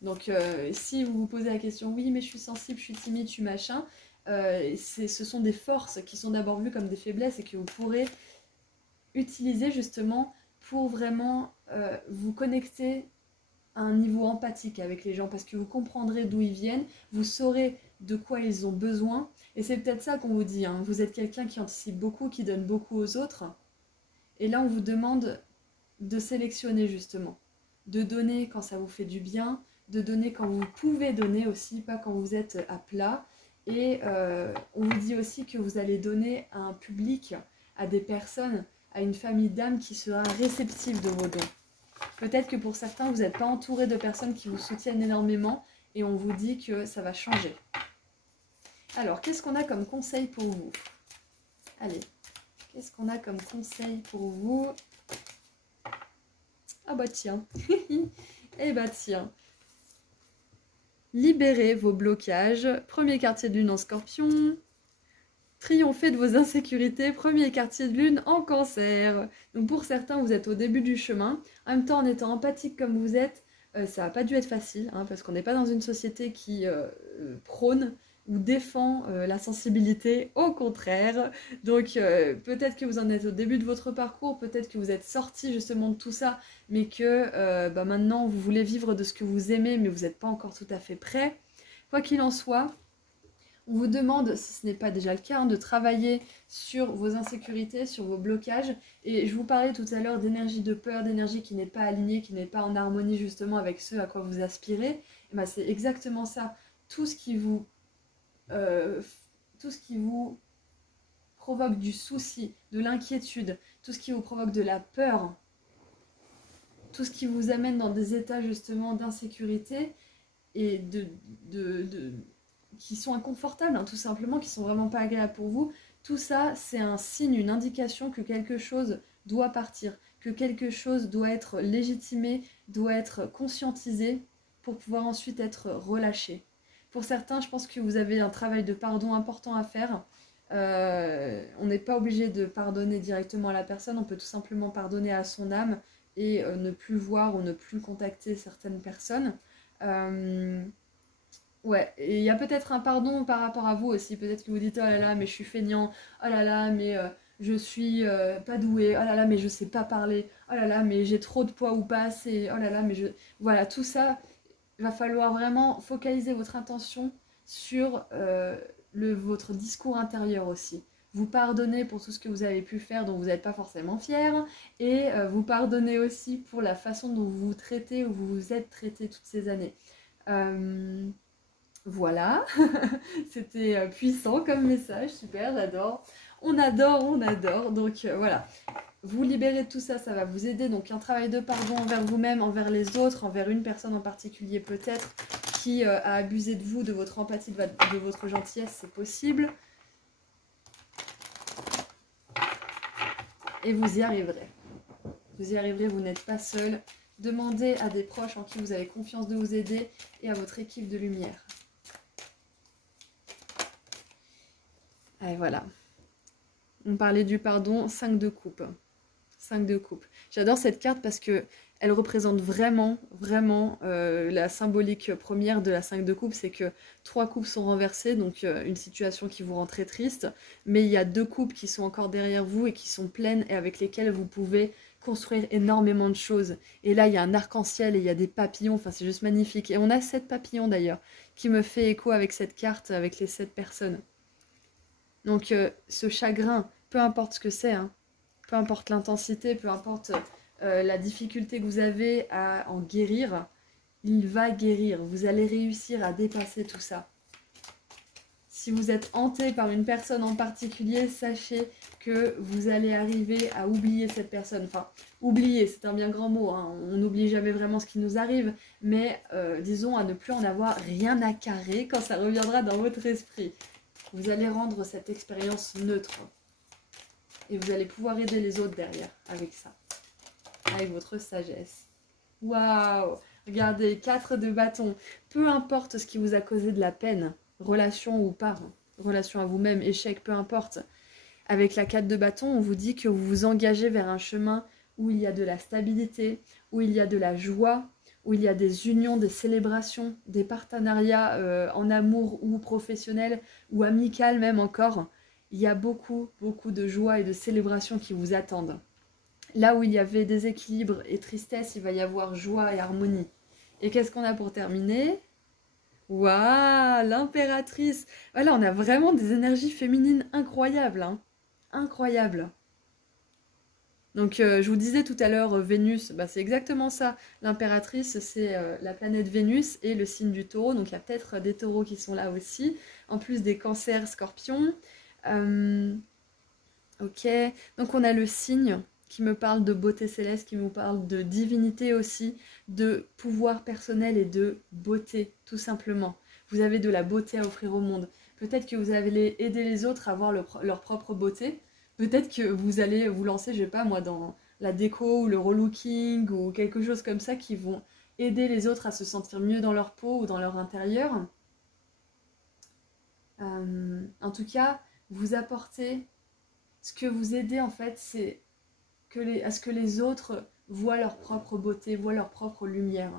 Donc si vous vous posez la question, oui mais je suis sensible, je suis timide, je suis machin, ce sont des forces qui sont d'abord vues comme des faiblesses et que vous pourrez utiliser justement pour vraiment vous connecter à un niveau empathique avec les gens parce que vous comprendrez d'où ils viennent, vous saurez de quoi ils ont besoin et c'est peut-être ça qu'on vous dit, hein. Vous êtes quelqu'un qui anticipe beaucoup, qui donne beaucoup aux autres et là on vous demande de sélectionner justement, de donner quand ça vous fait du bien, de donner quand vous pouvez donner aussi, pas quand vous êtes à plat. Et on vous dit aussi que vous allez donner à un public, à des personnes, à une famille d'âmes qui sera réceptive de vos dons. Peut-être que pour certains, vous n'êtes pas entouré de personnes qui vous soutiennent énormément et on vous dit que ça va changer. Alors, qu'est-ce qu'on a comme conseil pour vous? Allez, qu'est-ce qu'on a comme conseil pour vous? Ah bah tiens, eh bah tiens. Libérez vos blocages, premier quartier de lune en Scorpion. Triomphez de vos insécurités, premier quartier de lune en Cancer. Donc pour certains, vous êtes au début du chemin. En même temps, en étant empathique comme vous êtes, ça n'a pas dû être facile, hein, parce qu'on n'est pas dans une société qui prône ou défend la sensibilité, au contraire. Donc peut-être que vous en êtes au début de votre parcours, peut-être que vous êtes sorti justement de tout ça, mais que maintenant vous voulez vivre de ce que vous aimez, mais vous n'êtes pas encore tout à fait prêt. Quoi qu'il en soit, On vous demande, si ce n'est pas déjà le cas, hein, de travailler sur vos insécurités, sur vos blocages. Et je vous parlais tout à l'heure d'énergie de peur, d'énergie qui n'est pas alignée, qui n'est pas en harmonie justement avec ce à quoi vous aspirez. Et ben, c'est exactement ça. Tout ce qui vous, tout ce qui vous provoque du souci, de l'inquiétude, tout ce qui vous provoque de la peur, tout ce qui vous amène dans des états justement d'insécurité et qui sont inconfortables, hein, tout simplement, qui sont vraiment pas agréables pour vous, tout ça c'est un signe, une indication que quelque chose doit partir, que quelque chose doit être légitimé, doit être conscientisé pour pouvoir ensuite être relâché. Pour certains, je pense que vous avez un travail de pardon important à faire. On n'est pas obligé de pardonner directement à la personne, on peut tout simplement pardonner à son âme et ne plus voir ou ne plus contacter certaines personnes. Ouais, et il y a peut-être un pardon par rapport à vous aussi. Peut-être que vous dites oh là là, mais je suis feignant, oh là là, mais je suis pas doué, oh là là, mais je sais pas parler, oh là là, mais j'ai trop de poids ou pas assez, oh là là, mais je. Voilà, tout ça, il va falloir vraiment focaliser votre intention sur votre discours intérieur aussi. Vous pardonnez pour tout ce que vous avez pu faire dont vous n'êtes pas forcément fier, et vous pardonnez aussi pour la façon dont vous vous traitez ou vous vous êtes traité toutes ces années. Voilà, c'était puissant comme message, super, j'adore. On adore, on adore. Donc voilà, vous libérer de tout ça, ça va vous aider. Donc un travail de pardon envers vous-même, envers les autres, envers une personne en particulier peut-être, qui a abusé de vous, de votre empathie, de votre gentillesse, c'est possible. Et vous y arriverez. Vous y arriverez, vous n'êtes pas seul. Demandez à des proches en qui vous avez confiance de vous aider et à votre équipe de lumière. Et voilà. On parlait du pardon, 5 de coupe. 5 de coupe. J'adore cette carte parce que elle représente vraiment, vraiment la symbolique première de la 5 de coupe, c'est que 3 coupes sont renversées, donc une situation qui vous rend très triste, mais il y a 2 coupes qui sont encore derrière vous et qui sont pleines et avec lesquelles vous pouvez construire énormément de choses. Et là, il y a un arc-en-ciel et il y a des papillons, enfin c'est juste magnifique. Et on a 7 papillons d'ailleurs, qui me fait écho avec cette carte, avec les 7 personnes. Donc ce chagrin, peu importe ce que c'est, hein, peu importe l'intensité, peu importe la difficulté que vous avez à en guérir, il va guérir. Vous allez réussir à dépasser tout ça. Si vous êtes hanté par une personne en particulier, sachez que vous allez arriver à oublier cette personne. Enfin, oublier, c'est un bien grand mot, hein. On n'oublie jamais vraiment ce qui nous arrive, mais disons à ne plus en avoir rien à carrer quand ça reviendra dans votre esprit. Vous allez rendre cette expérience neutre. Et vous allez pouvoir aider les autres derrière avec ça. Avec votre sagesse. Waouh! Regardez, 4 de bâton. Peu importe ce qui vous a causé de la peine, relation ou pas, relation à vous-même, échec, peu importe. Avec la 4 de bâton, on vous dit que vous vous engagez vers un chemin où il y a de la stabilité, où il y a de la joie, où il y a des unions, des célébrations, des partenariats en amour ou professionnel ou amical même encore. Il y a beaucoup, beaucoup de joie et de célébration qui vous attendent. Là où il y avait déséquilibre et tristesse, il va y avoir joie et harmonie. Et qu'est-ce qu'on a pour terminer? Waouh, l'impératrice! Voilà, on a vraiment des énergies féminines incroyables, hein. Incroyables. Donc je vous disais tout à l'heure, Vénus, bah, c'est exactement ça. L'impératrice, c'est la planète Vénus et le signe du taureau. Donc il y a peut-être des taureaux qui sont là aussi, en plus des cancers, scorpions. Ok, donc on a le signe qui me parle de beauté céleste, qui me parle de divinité aussi, de pouvoir personnel et de beauté, tout simplement. Vous avez de la beauté à offrir au monde. Peut-être que vous allez aider les autres à voir leur propre beauté. Peut-être que vous allez vous lancer, je sais pas moi, dans la déco ou le relooking ou quelque chose comme ça qui vont aider les autres à se sentir mieux dans leur peau ou dans leur intérieur. En tout cas, vous apportez ce que vous aidez en fait, c'est à ce que les autres voient leur propre beauté, voient leur propre lumière.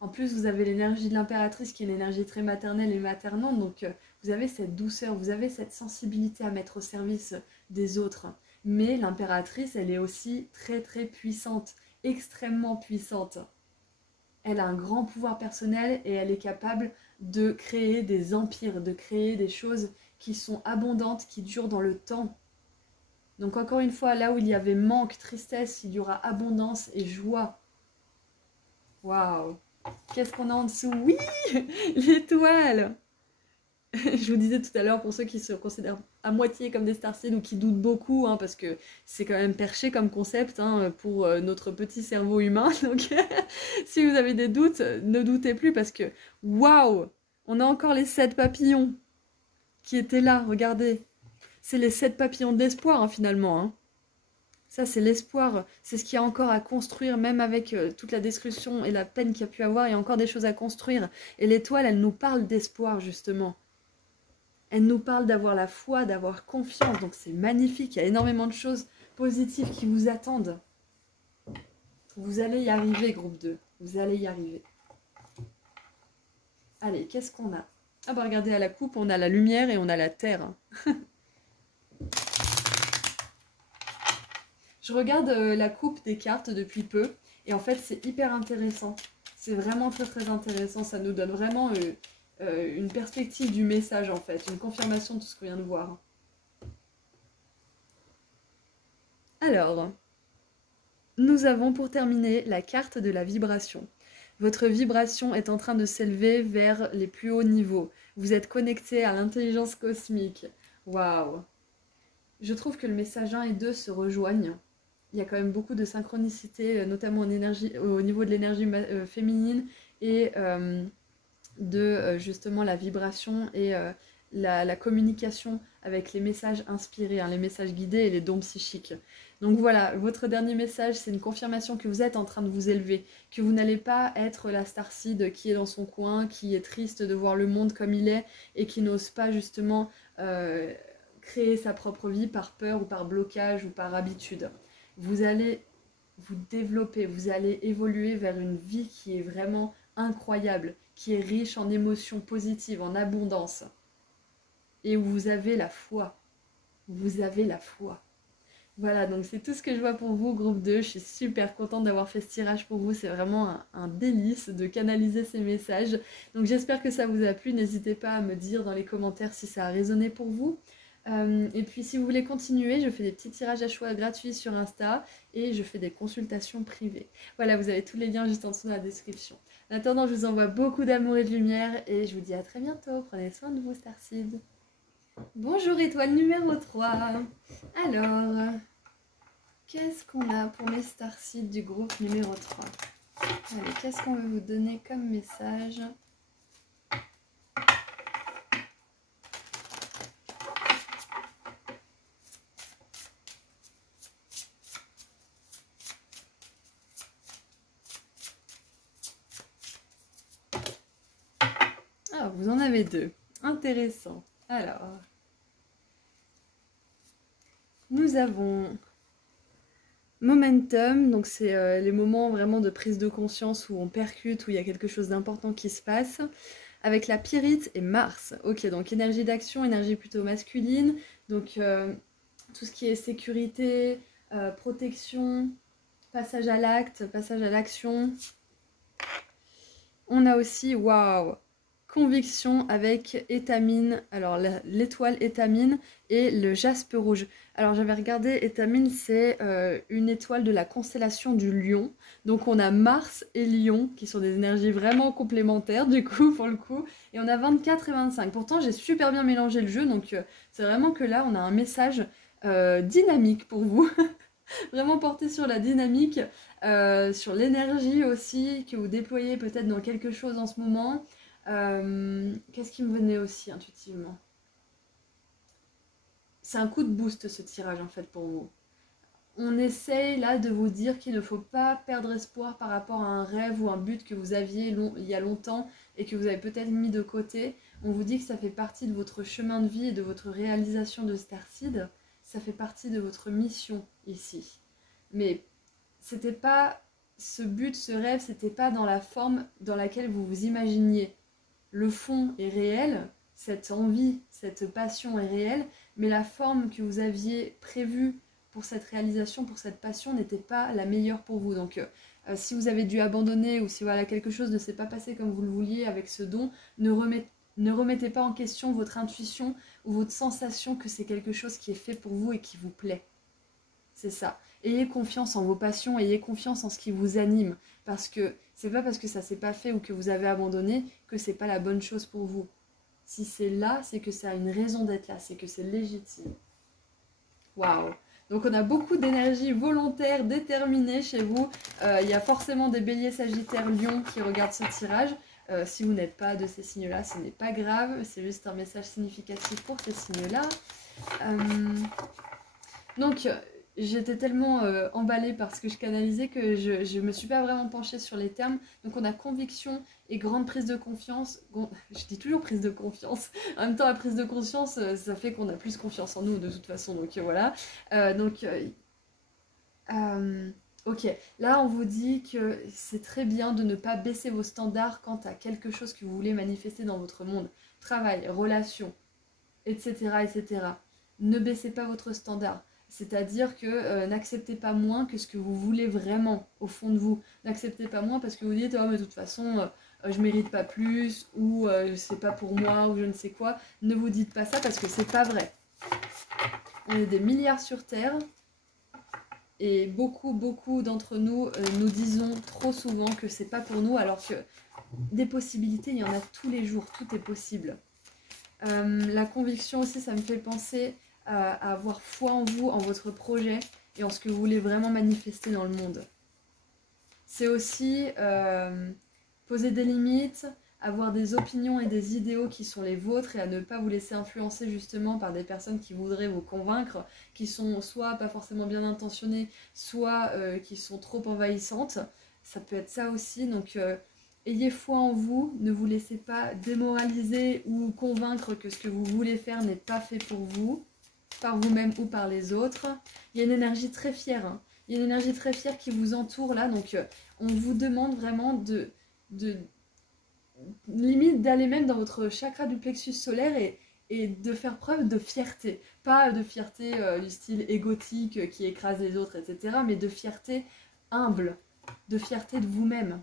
En plus, vous avez l'énergie de l'impératrice qui est une énergie très maternelle et maternante, donc vous avez cette douceur, vous avez cette sensibilité à mettre au service des autres. Mais l'impératrice, elle est aussi très très puissante, extrêmement puissante. Elle a un grand pouvoir personnel et elle est capable de créer des empires, de créer des choses qui sont abondantes, qui durent dans le temps. Donc encore une fois, là où il y avait manque, tristesse, il y aura abondance et joie. Waouh! Qu'est-ce qu'on a en dessous? Oui! L'étoile! Je vous disais tout à l'heure, pour ceux qui se considèrent à moitié comme des starseeds ou qui doutent beaucoup, hein, parce que c'est quand même perché comme concept hein, pour notre petit cerveau humain. Donc si vous avez des doutes, ne doutez plus parce que waouh! On a encore les 7 papillons qui étaient là, regardez. C'est les 7 papillons d'espoir hein, finalement. Hein. Ça, c'est l'espoir, c'est ce qu'il y a encore à construire, même avec toute la destruction et la peine qu'il y a pu avoir, il y a encore des choses à construire. Et l'étoile, elle nous parle d'espoir, justement. Elle nous parle d'avoir la foi, d'avoir confiance, donc c'est magnifique, il y a énormément de choses positives qui vous attendent. Vous allez y arriver, groupe 2, vous allez y arriver. Allez, qu'est-ce qu'on a? Ah bah regardez, à la coupe, on a la lumière et on a la terre. Je regarde la coupe des cartes depuis peu, et en fait c'est hyper intéressant. C'est vraiment très très intéressant, ça nous donne vraiment une perspective du message en fait, une confirmation de tout ce qu'on vient de voir. Alors, nous avons pour terminer la carte de la vibration. Votre vibration est en train de s'élever vers les plus hauts niveaux. Vous êtes connecté à l'intelligence cosmique. Waouh! Je trouve que le message 1 et 2 se rejoignent. Il y a quand même beaucoup de synchronicité, notamment en énergie, au niveau de l'énergie féminine et de justement la vibration et la communication avec les messages inspirés, hein, les messages guidés et les dons psychiques. Donc voilà, votre dernier message, c'est une confirmation que vous êtes en train de vous élever, que vous n'allez pas être la starseed qui est dans son coin, qui est triste de voir le monde comme il est et qui n'ose pas justement créer sa propre vie par peur ou par blocage ou par habitude. Vous allez vous développer, vous allez évoluer vers une vie qui est vraiment incroyable, qui est riche en émotions positives, en abondance. Et où vous avez la foi. Vous avez la foi. Voilà, donc c'est tout ce que je vois pour vous, groupe 2. Je suis super contente d'avoir fait ce tirage pour vous. C'est vraiment un délice de canaliser ces messages. Donc j'espère que ça vous a plu. N'hésitez pas à me dire dans les commentaires si ça a résonné pour vous. Et puis si vous voulez continuer, je fais des petits tirages à choix gratuits sur Insta et je fais des consultations privées. Voilà, vous avez tous les liens juste en dessous dans la description. En attendant, je vous envoie beaucoup d'amour et de lumière et je vous dis à très bientôt. Prenez soin de vous, Starseed. Bonjour étoile numéro 3. Alors, qu'est-ce qu'on a pour les Starseed du groupe numéro 3? Allez, qu'est-ce qu'on veut vous donner comme message? Ah, vous en avez 2. Intéressant. Alors, nous avons Momentum, donc c'est les moments vraiment de prise de conscience où on percute, où il y a quelque chose d'important qui se passe, avec la Pyrite et Mars. Ok, donc énergie d'action, énergie plutôt masculine, donc tout ce qui est sécurité, protection, passage à l'acte, passage à l'action. On a aussi, waouh, conviction avec étamine, alors l'étoile étamine et le jaspe rouge. Alors j'avais regardé, étamine c'est une étoile de la constellation du Lion. Donc on a Mars et Lion qui sont des énergies vraiment complémentaires du coup pour le coup. Et on a 24 et 25. Pourtant j'ai super bien mélangé le jeu donc c'est vraiment que là on a un message dynamique pour vous. Vraiment porté sur la dynamique, sur l'énergie aussi que vous déployez peut-être dans quelque chose en ce moment. Qu'est-ce qui me venait aussi intuitivement? C'est un coup de boost ce tirage en fait pour vous. On essaye là de vous dire qu'il ne faut pas perdre espoir par rapport à un rêve ou un but que vous aviez il y a longtemps et que vous avez peut-être mis de côté. On vous dit que ça fait partie de votre chemin de vie et de votre réalisation de Starseed. Ça fait partie de votre mission ici. Mais c'était pas ce but, ce rêve, c'était pas dans la forme dans laquelle vous vous imaginiez. Le fond est réel, cette envie, cette passion est réelle, mais la forme que vous aviez prévue pour cette réalisation, pour cette passion, n'était pas la meilleure pour vous. Donc Si vous avez dû abandonner ou si voilà, quelque chose ne s'est pas passé comme vous le vouliez avec ce don, ne remettez pas en question votre intuition ou votre sensation que c'est quelque chose qui est fait pour vous et qui vous plaît. C'est ça. Ayez confiance en vos passions, ayez confiance en ce qui vous anime. Parce que c'est pas parce que ça s'est pas fait ou que vous avez abandonné que c'est pas la bonne chose pour vous. Si c'est là, c'est que ça a une raison d'être là, c'est que c'est légitime. Waouh! Donc on a beaucoup d'énergie volontaire, déterminée chez vous. Il y a forcément des béliers, sagittaires, lions qui regardent ce tirage. Si vous n'êtes pas de ces signes-là, ce n'est pas grave. C'est juste un message significatif pour ces signes-là. Donc j'étais tellement emballée par ce que je canalisais que je me suis pas vraiment penchée sur les termes. Donc on a conviction et grande prise de confiance. Je dis toujours prise de confiance. En même temps, la prise de conscience, ça fait qu'on a plus confiance en nous de toute façon. Donc voilà. Ok, là on vous dit que c'est très bien de ne pas baisser vos standards quant à quelque chose que vous voulez manifester dans votre monde. Travail, relations, etc. etc. Ne baissez pas votre standard. C'est-à-dire que n'acceptez pas moins que ce que vous voulez vraiment au fond de vous. N'acceptez pas moins parce que vous dites « Oh mais de toute façon, je mérite pas plus » ou « C'est pas pour moi » ou je ne sais quoi. Ne vous dites pas ça parce que c'est pas vrai. On est des milliards sur Terre et beaucoup d'entre nous nous disons trop souvent que c'est pas pour nous alors que des possibilités, il y en a tous les jours, tout est possible. La conviction aussi, ça me fait penser à avoir foi en vous, en votre projet et en ce que vous voulez vraiment manifester dans le monde. C'est aussi poser des limites, avoir des opinions et des idéaux qui sont les vôtres et à ne pas vous laisser influencer justement par des personnes qui voudraient vous convaincre, qui sont soit pas forcément bien intentionnées, soit qui sont trop envahissantes. Ça peut être ça aussi, donc ayez foi en vous, ne vous laissez pas démoraliser ou convaincre que ce que vous voulez faire n'est pas fait pour vous, par vous-même ou par les autres. Il y a une énergie très fière, hein. Il y a une énergie très fière qui vous entoure là, donc on vous demande vraiment de limite d'aller même dans votre chakra du plexus solaire et de faire preuve de fierté. Pas de fierté du style égotique qui écrase les autres, etc., mais de fierté humble, de fierté de vous-même.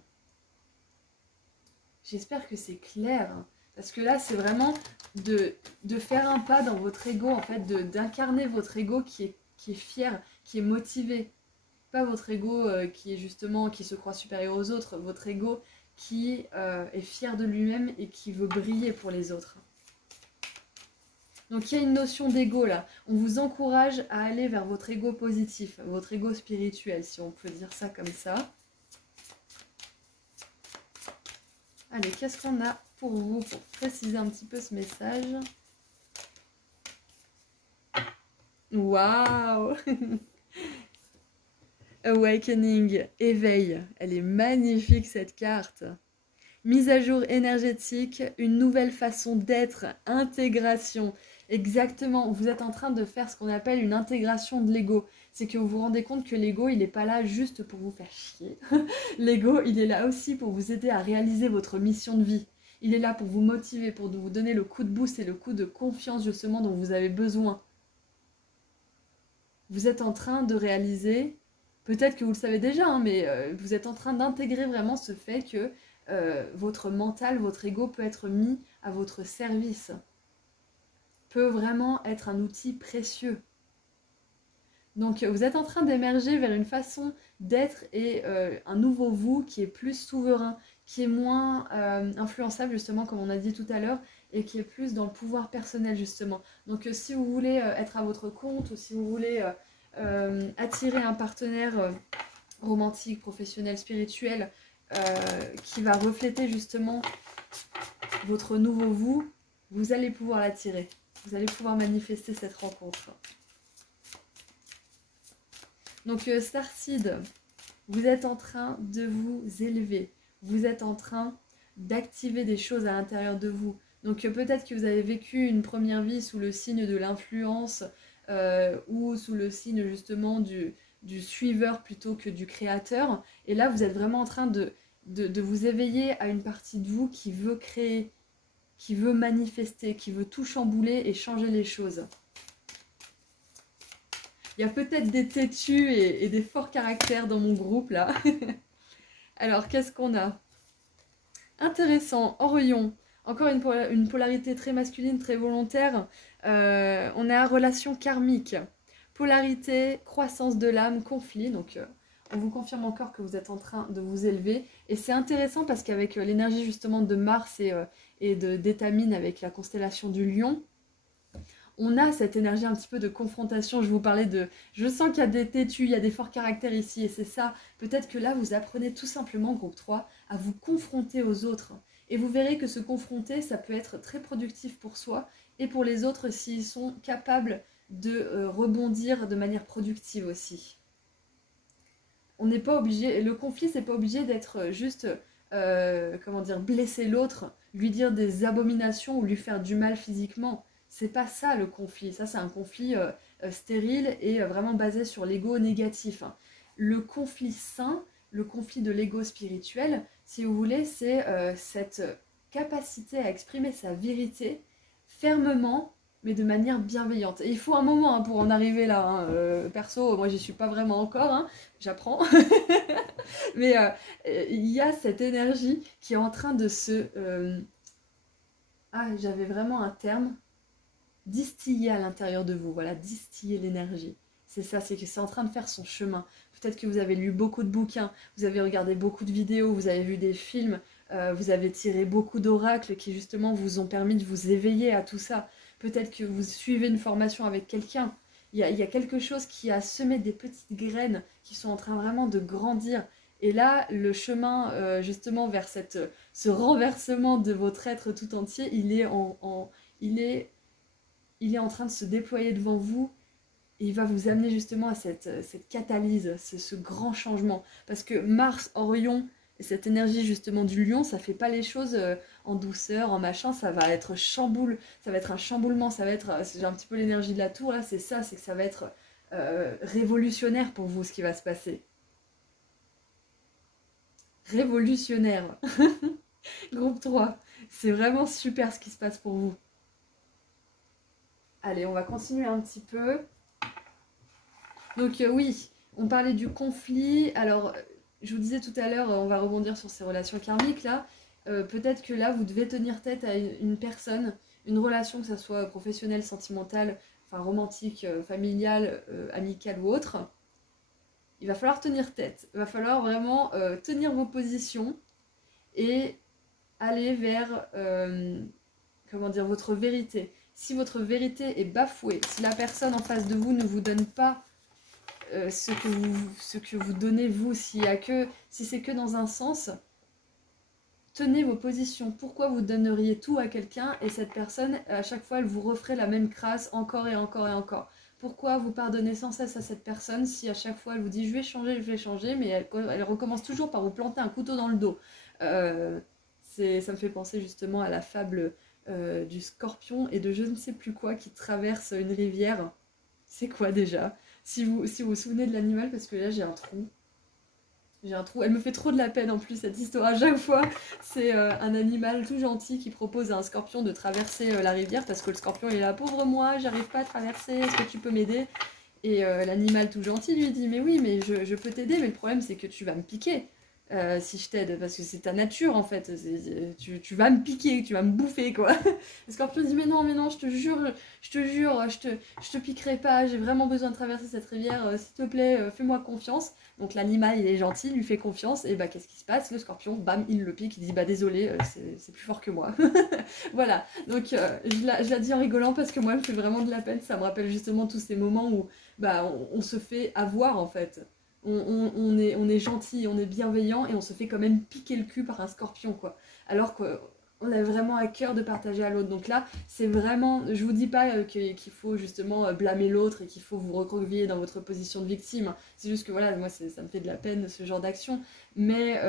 J'espère que c'est clair, hein, parce que là, c'est vraiment de faire un pas dans votre ego, en fait, d'incarner votre ego qui est fier, qui est motivé. Pas votre ego qui est justement, qui se croit supérieur aux autres, votre ego qui est fier de lui-même et qui veut briller pour les autres. Donc il y a une notion d'ego là. On vous encourage à aller vers votre ego positif, votre ego spirituel, si on peut dire ça comme ça. Allez, qu'est-ce qu'on a pour vous, pour préciser un petit peu ce message? Waouh! Awakening, éveil. Elle est magnifique cette carte. Mise à jour énergétique, une nouvelle façon d'être, intégration. Exactement, vous êtes en train de faire ce qu'on appelle une intégration de l'ego. C'est que vous vous rendez compte que l'ego, il n'est pas là juste pour vous faire chier. L'ego, il est là aussi pour vous aider à réaliser votre mission de vie. Il est là pour vous motiver, pour vous donner le coup de boost et le coup de confiance justement dont vous avez besoin. Vous êtes en train de réaliser, peut-être que vous le savez déjà, hein, mais vous êtes en train d'intégrer vraiment ce fait que votre mental, votre ego peut être mis à votre service. Peut vraiment être un outil précieux. Donc vous êtes en train d'émerger vers une façon d'être et un nouveau vous qui est plus souverain, qui est moins influençable justement comme on a dit tout à l'heure et qui est plus dans le pouvoir personnel justement. Donc si vous voulez être à votre compte ou si vous voulez attirer un partenaire romantique, professionnel, spirituel qui va refléter justement votre nouveau vous, vous allez pouvoir l'attirer. Vous allez pouvoir manifester cette rencontre. Donc Starseed, vous êtes en train de vous élever. Vous êtes en train d'activer des choses à l'intérieur de vous. Donc peut-être que vous avez vécu une première vie sous le signe de l'influence ou sous le signe justement du suiveur plutôt que du créateur. Et là, vous êtes vraiment en train de vous éveiller à une partie de vous qui veut créer, qui veut manifester, qui veut tout chambouler et changer les choses. Il y a peut-être des têtus et des forts caractères dans mon groupe là. Alors, qu'est-ce qu'on a? Intéressant, Orion. Encore une polarité très masculine, très volontaire. On a relation karmique. Polarité, croissance de l'âme, conflit. Donc, on vous confirme encore que vous êtes en train de vous élever. Et c'est intéressant parce qu'avec l'énergie justement de Mars et d'Étamine avec la constellation du Lion, on a cette énergie un petit peu de confrontation. Je vous parlais de... Je sens qu'il y a des têtus, il y a des forts caractères ici, et c'est ça. Peut-être que là, vous apprenez tout simplement, groupe 3, à vous confronter aux autres. Et vous verrez que se confronter, ça peut être très productif pour soi, et pour les autres, s'ils sont capables de rebondir de manière productive aussi. On n'est pas obligé... Le conflit, c'est pas obligé d'être juste... comment dire, blesser l'autre, lui dire des abominations ou lui faire du mal physiquement. C'est pas ça le conflit, ça c'est un conflit stérile et vraiment basé sur l'ego négatif. Hein. Le conflit sain, le conflit de l'ego spirituel, si vous voulez, c'est cette capacité à exprimer sa vérité fermement, mais de manière bienveillante. Et il faut un moment hein, pour en arriver là. Hein. Perso, moi j'y suis pas vraiment encore, hein. J'apprends. Mais il y a cette énergie qui est en train de se... Ah, j'avais vraiment un terme. Distiller à l'intérieur de vous, voilà, distiller l'énergie. C'est ça, c'est que c'est en train de faire son chemin. Peut-être que vous avez lu beaucoup de bouquins, vous avez regardé beaucoup de vidéos, vous avez vu des films, vous avez tiré beaucoup d'oracles qui justement vous ont permis de vous éveiller à tout ça. Peut-être que vous suivez une formation avec quelqu'un. Il y a quelque chose qui a semé des petites graines qui sont en train vraiment de grandir. Et là, le chemin justement vers ce renversement de votre être tout entier, il est en train de se déployer devant vous et il va vous amener justement à cette catalyse, ce grand changement. Parce que Mars, Orion, et cette énergie justement du lion, ça fait pas les choses en douceur, en machin, ça va être ça va être un chamboulement, ça va être, j'ai un petit peu l'énergie de la tour là, c'est ça, c'est que ça va être révolutionnaire pour vous ce qui va se passer. Révolutionnaire. Groupe 3, c'est vraiment super ce qui se passe pour vous. Allez, on va continuer un petit peu. Donc oui, on parlait du conflit. Alors, je vous disais tout à l'heure, on va rebondir sur ces relations karmiques là. Peut-être que là, vous devez tenir tête à une personne, une relation, que ce soit professionnelle, sentimentale, enfin romantique, familiale, amicale ou autre. Il va falloir tenir tête. Il va falloir vraiment tenir vos positions et aller vers, comment dire, votre vérité. Si votre vérité est bafouée, si la personne en face de vous ne vous donne pas ce que vous donnez vous, si c'est que dans un sens, tenez vos positions. Pourquoi vous donneriez tout à quelqu'un et cette personne, à chaque fois, elle vous referait la même crasse encore et encore et encore? Pourquoi vous pardonnez sans cesse à cette personne si à chaque fois elle vous dit je vais changer, mais elle recommence toujours par vous planter un couteau dans le dos? Ça me fait penser justement à la fable du scorpion et de je ne sais plus quoi qui traverse une rivière. C'est quoi déjà? Si vous vous souvenez de l'animal, parce que là j'ai un trou. J'ai un trou. Elle me fait trop de la peine en plus cette histoire à chaque fois. C'est un animal tout gentil qui propose à un scorpion de traverser la rivière parce que le scorpion il est là, pauvre moi, j'arrive pas à traverser, est-ce que tu peux m'aider? Et l'animal tout gentil lui dit mais oui, mais je peux t'aider, mais le problème c'est que tu vas me piquer. Si je t'aide, parce que c'est ta nature en fait, tu vas me piquer, tu vas me bouffer quoi. Le scorpion dit mais non, je te jure, je te piquerai pas, j'ai vraiment besoin de traverser cette rivière, s'il te plaît, fais-moi confiance. Donc l'animal il est gentil, il lui fait confiance, et bah qu'est-ce qui se passe? Le scorpion, bam, il le pique, il dit bah désolé, c'est plus fort que moi. Voilà, donc je la dis en rigolant parce que moi elle me fait vraiment de la peine, ça me rappelle justement tous ces moments où bah, on se fait avoir en fait. On est gentil, on est bienveillant et on se fait quand même piquer le cul par un scorpion quoi. Alors qu'on a vraiment à cœur de partager à l'autre. Donc là, c'est vraiment, je vous dis pas qu'il faut justement blâmer l'autre et qu'il faut vous recroqueviller dans votre position de victime. C'est juste que voilà, moi ça me fait de la peine ce genre d'action. Mais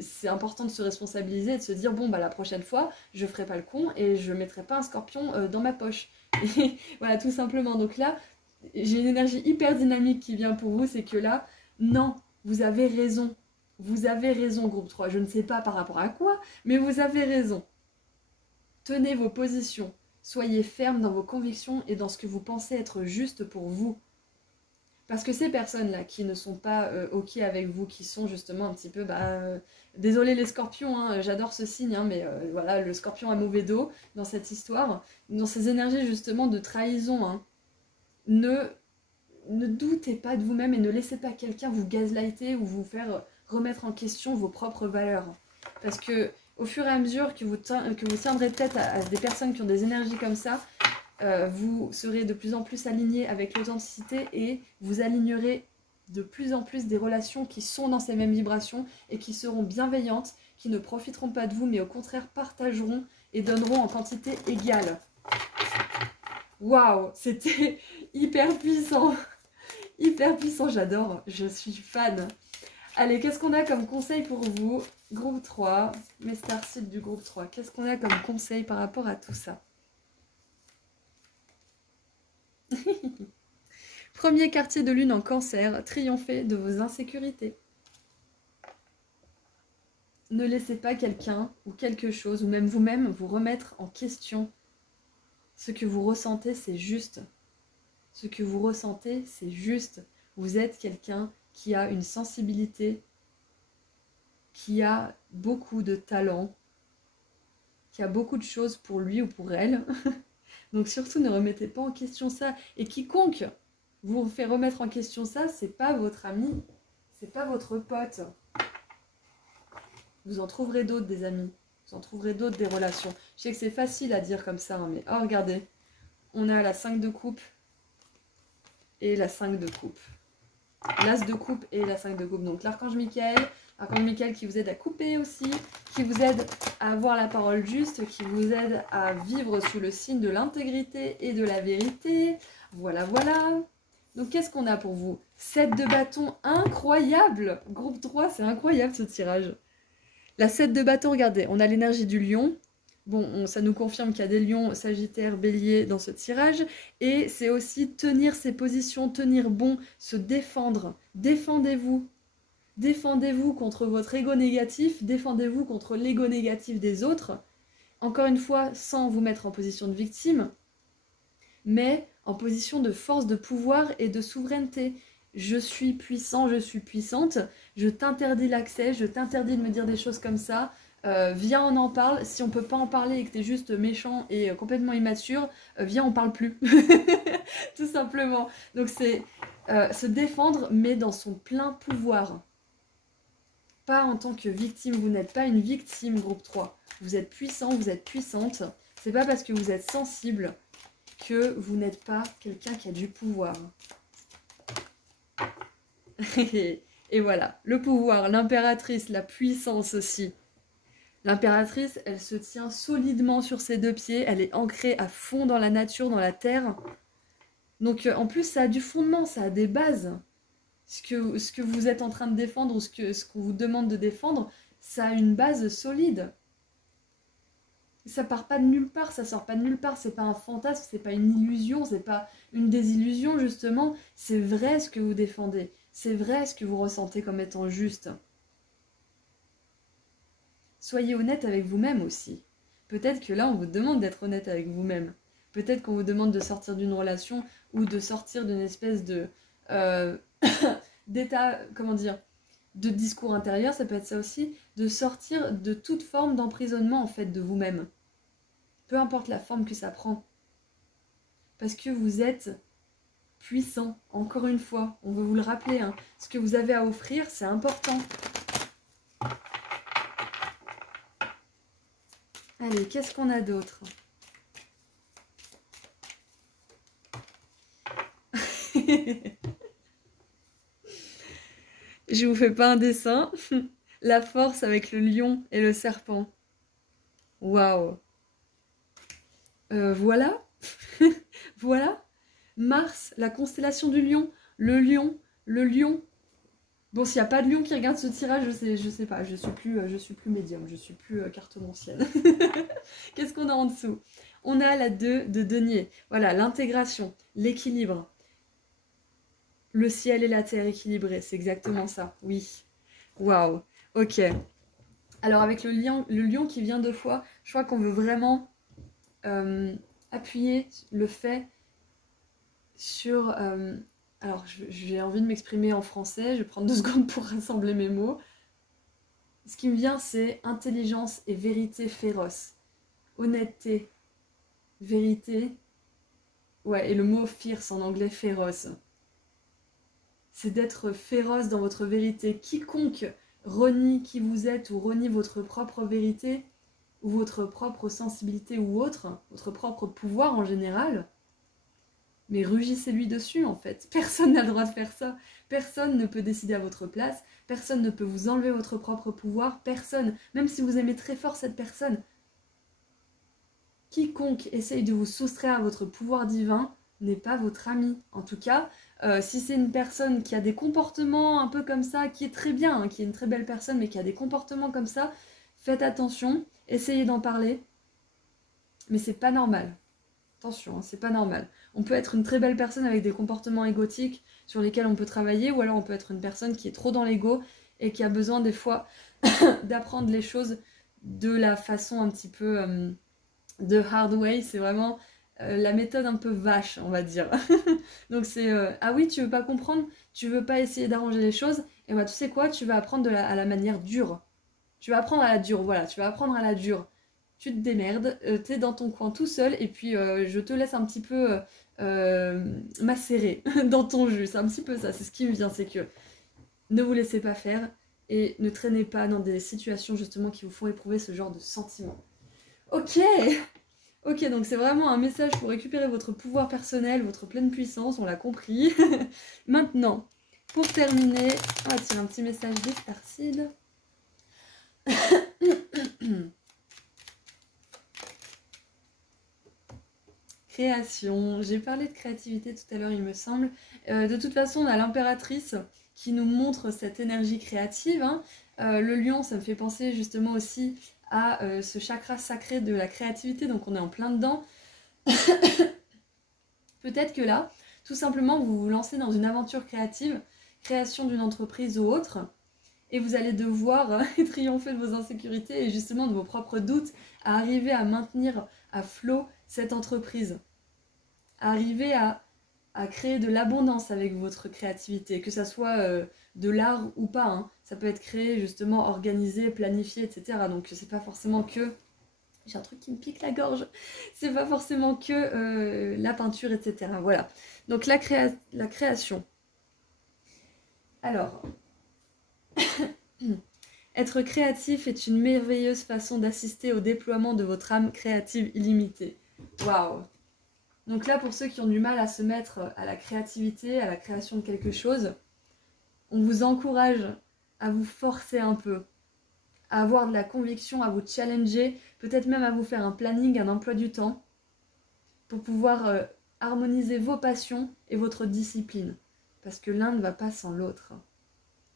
c'est important de se responsabiliser et de se dire bon bah la prochaine fois, je ferai pas le con et je mettrai pas un scorpion dans ma poche. Et voilà, tout simplement. Donc là, j'ai une énergie hyper dynamique qui vient pour vous, c'est que là, non, vous avez raison. Vous avez raison, groupe 3. Je ne sais pas par rapport à quoi, mais vous avez raison. Tenez vos positions. Soyez ferme dans vos convictions et dans ce que vous pensez être juste pour vous. Parce que ces personnes-là qui ne sont pas OK avec vous, qui sont justement un petit peu... désolé les scorpions, hein, j'adore ce signe, hein, mais voilà, le scorpion a mauvais dos dans cette histoire. Dans ces énergies justement de trahison, hein, ne doutez pas de vous-même et ne laissez pas quelqu'un vous gaslighter ou vous faire remettre en question vos propres valeurs. Parce que au fur et à mesure que vous tiendrez tête à des personnes qui ont des énergies comme ça, vous serez de plus en plus aligné avec l'authenticité et vous alignerez de plus en plus des relations qui sont dans ces mêmes vibrations et qui seront bienveillantes, qui ne profiteront pas de vous, mais au contraire partageront et donneront en quantité égale. Waouh, c'était hyper puissant. Hyper puissant, j'adore, je suis fan. Allez, qu'est-ce qu'on a comme conseil pour vous? Groupe 3, mes starseeds du groupe 3, qu'est-ce qu'on a comme conseil par rapport à tout ça? Premier quartier de lune en cancer, triomphez de vos insécurités. Ne laissez pas quelqu'un ou quelque chose, ou même vous-même, vous remettre en question. Ce que vous ressentez, c'est juste. Ce que vous ressentez, c'est juste. Vous êtes quelqu'un qui a une sensibilité, qui a beaucoup de talent, qui a beaucoup de choses pour lui ou pour elle. Donc surtout ne remettez pas en question ça. Et quiconque vous fait remettre en question ça, c'est pas votre ami, c'est pas votre pote. Vous en trouverez d'autres des amis, vous en trouverez d'autres des relations. Je sais que c'est facile à dire comme ça, hein, mais oh regardez, on a la 5 de coupe et la 5 de coupe. L'as de coupe et la 5 de coupe. Donc l'archange Michael qui vous aide à couper aussi, qui vous aide à avoir la parole juste, qui vous aide à vivre sous le signe de l'intégrité et de la vérité. Voilà, voilà. Donc qu'est-ce qu'on a pour vous? 7 de bâton, incroyable. Groupe 3, c'est incroyable ce tirage. La 7 de bâton, regardez, on a l'énergie du lion. Bon, ça nous confirme qu'il y a des lions, sagittaires, béliers dans ce tirage. Et c'est aussi tenir ses positions, tenir bon, se défendre. Défendez-vous. Défendez-vous contre votre ego négatif, défendez-vous contre l'ego négatif des autres. Encore une fois, sans vous mettre en position de victime, mais en position de force, de pouvoir et de souveraineté. Je suis puissant, je suis puissante, je t'interdis l'accès, je t'interdis de me dire des choses comme ça, viens on en parle, si on peut pas en parler et que t'es juste méchant et complètement immature, viens on parle plus, tout simplement. Donc c'est se défendre mais dans son plein pouvoir. Pas en tant que victime, vous n'êtes pas une victime groupe 3, vous êtes puissant, vous êtes puissante, c'est pas parce que vous êtes sensible que vous n'êtes pas quelqu'un qui a du pouvoir. Et voilà, le pouvoir, l'impératrice, la puissance aussi. L'impératrice, elle se tient solidement sur ses deux pieds, elle est ancrée à fond dans la nature, dans la terre. Donc en plus, ça a du fondement, ça a des bases. Ce que vous êtes en train de défendre ou ce qu'on vous demande de défendre, ça a une base solide. Ça part pas de nulle part, ça sort pas de nulle part, c'est pas un fantasme, c'est pas une illusion, c'est pas une désillusion justement, c'est vrai ce que vous défendez, c'est vrai ce que vous ressentez comme étant juste. Soyez honnête avec vous-même aussi. Peut-être que là on vous demande d'être honnête avec vous-même. Peut-être qu'on vous demande de sortir d'une relation ou de sortir d'une espèce de d'état, comment dire, de discours intérieur, ça peut être ça aussi, de sortir de toute forme d'emprisonnement en fait de vous-même. Peu importe la forme que ça prend. Parce que vous êtes puissant, encore une fois, on veut vous le rappeler, hein. Ce que vous avez à offrir, c'est important. Allez, qu'est-ce qu'on a d'autre? Je vous fais pas un dessin. La force avec le lion et le serpent. Waouh. Voilà. Voilà. Mars, la constellation du lion. Le lion. Le lion. Bon, s'il n'y a pas de lion qui regarde ce tirage, je sais pas. Je suis plus médium. Je suis plus cartomancienne. Qu'est-ce qu'on a en dessous? On a la 2 de denier. Voilà, l'intégration, l'équilibre. Le ciel et la terre équilibrés, c'est exactement ça, oui. Waouh, ok. Alors avec le lion qui vient 2 fois, je crois qu'on veut vraiment appuyer le fait sur Alors, j'ai envie de m'exprimer en français, je vais prendre 2 secondes pour rassembler mes mots. Ce qui me vient, c'est intelligence et vérité féroce. Honnêteté, vérité. Ouais, et le mot fierce en anglais, féroce. C'est d'être féroce dans votre vérité. Quiconque renie qui vous êtes ou renie votre propre vérité, ou votre propre sensibilité ou autre, votre propre pouvoir en général, mais rugissez-lui dessus en fait. Personne n'a le droit de faire ça. Personne ne peut décider à votre place. Personne ne peut vous enlever votre propre pouvoir. Personne, même si vous aimez très fort cette personne. Quiconque essaye de vous soustraire à votre pouvoir divin n'est pas votre ami. En tout cas, si c'est une personne qui a des comportements un peu comme ça, qui est très bien, hein, qui est une très belle personne, mais qui a des comportements comme ça, faites attention, essayez d'en parler. Mais c'est pas normal. Attention, hein, c'est pas normal. On peut être une très belle personne avec des comportements égotiques sur lesquels on peut travailler, ou alors on peut être une personne qui est trop dans l'ego et qui a besoin des fois d'apprendre les choses de la façon un petit peu de hard way. C'est vraiment la méthode un peu vache, on va dire. Donc c'est ah oui, tu veux pas comprendre, tu veux pas essayer d'arranger les choses, et bah tu sais quoi, tu vas apprendre à la manière dure. Tu vas apprendre à la dure, voilà, tu vas apprendre à la dure. Tu te démerdes, t'es dans ton coin tout seul, et puis je te laisse un petit peu macérer dans ton jus. C'est un petit peu ça, c'est ce qui me vient, c'est que ne vous laissez pas faire, et ne traînez pas dans des situations justement qui vous font éprouver ce genre de sentiments. Ok. Ok, donc c'est vraiment un message pour récupérer votre pouvoir personnel, votre pleine puissance, on l'a compris. Maintenant, pour terminer, on va tirer un petit message des Starseeds. Création, j'ai parlé de créativité tout à l'heure il me semble. De toute façon on a l'impératrice qui nous montre cette énergie créative. Hein. Le lion, ça me fait penser justement aussi à ce chakra sacré de la créativité, donc on est en plein dedans. Peut-être que là, tout simplement, vous vous lancez dans une aventure créative, création d'une entreprise ou autre, et vous allez devoir triompher de vos insécurités et justement de vos propres doutes, à arriver à maintenir à flot cette entreprise, à arriver à créer de l'abondance avec votre créativité, que ça soit de l'art ou pas, hein. Ça peut être créé, justement, organisé, planifié, etc. Donc c'est pas forcément que... J'ai un truc qui me pique la gorge. C'est pas forcément que la peinture, etc. Voilà. Donc la création. Alors, être créatif est une merveilleuse façon d'assister au déploiement de votre âme créative illimitée. Waouh! Donc là, pour ceux qui ont du mal à se mettre à la créativité, à la création de quelque chose, on vous encourage à vous forcer un peu, à avoir de la conviction, à vous challenger, peut-être même à vous faire un planning, un emploi du temps, pour pouvoir harmoniser vos passions et votre discipline. Parce que l'un ne va pas sans l'autre.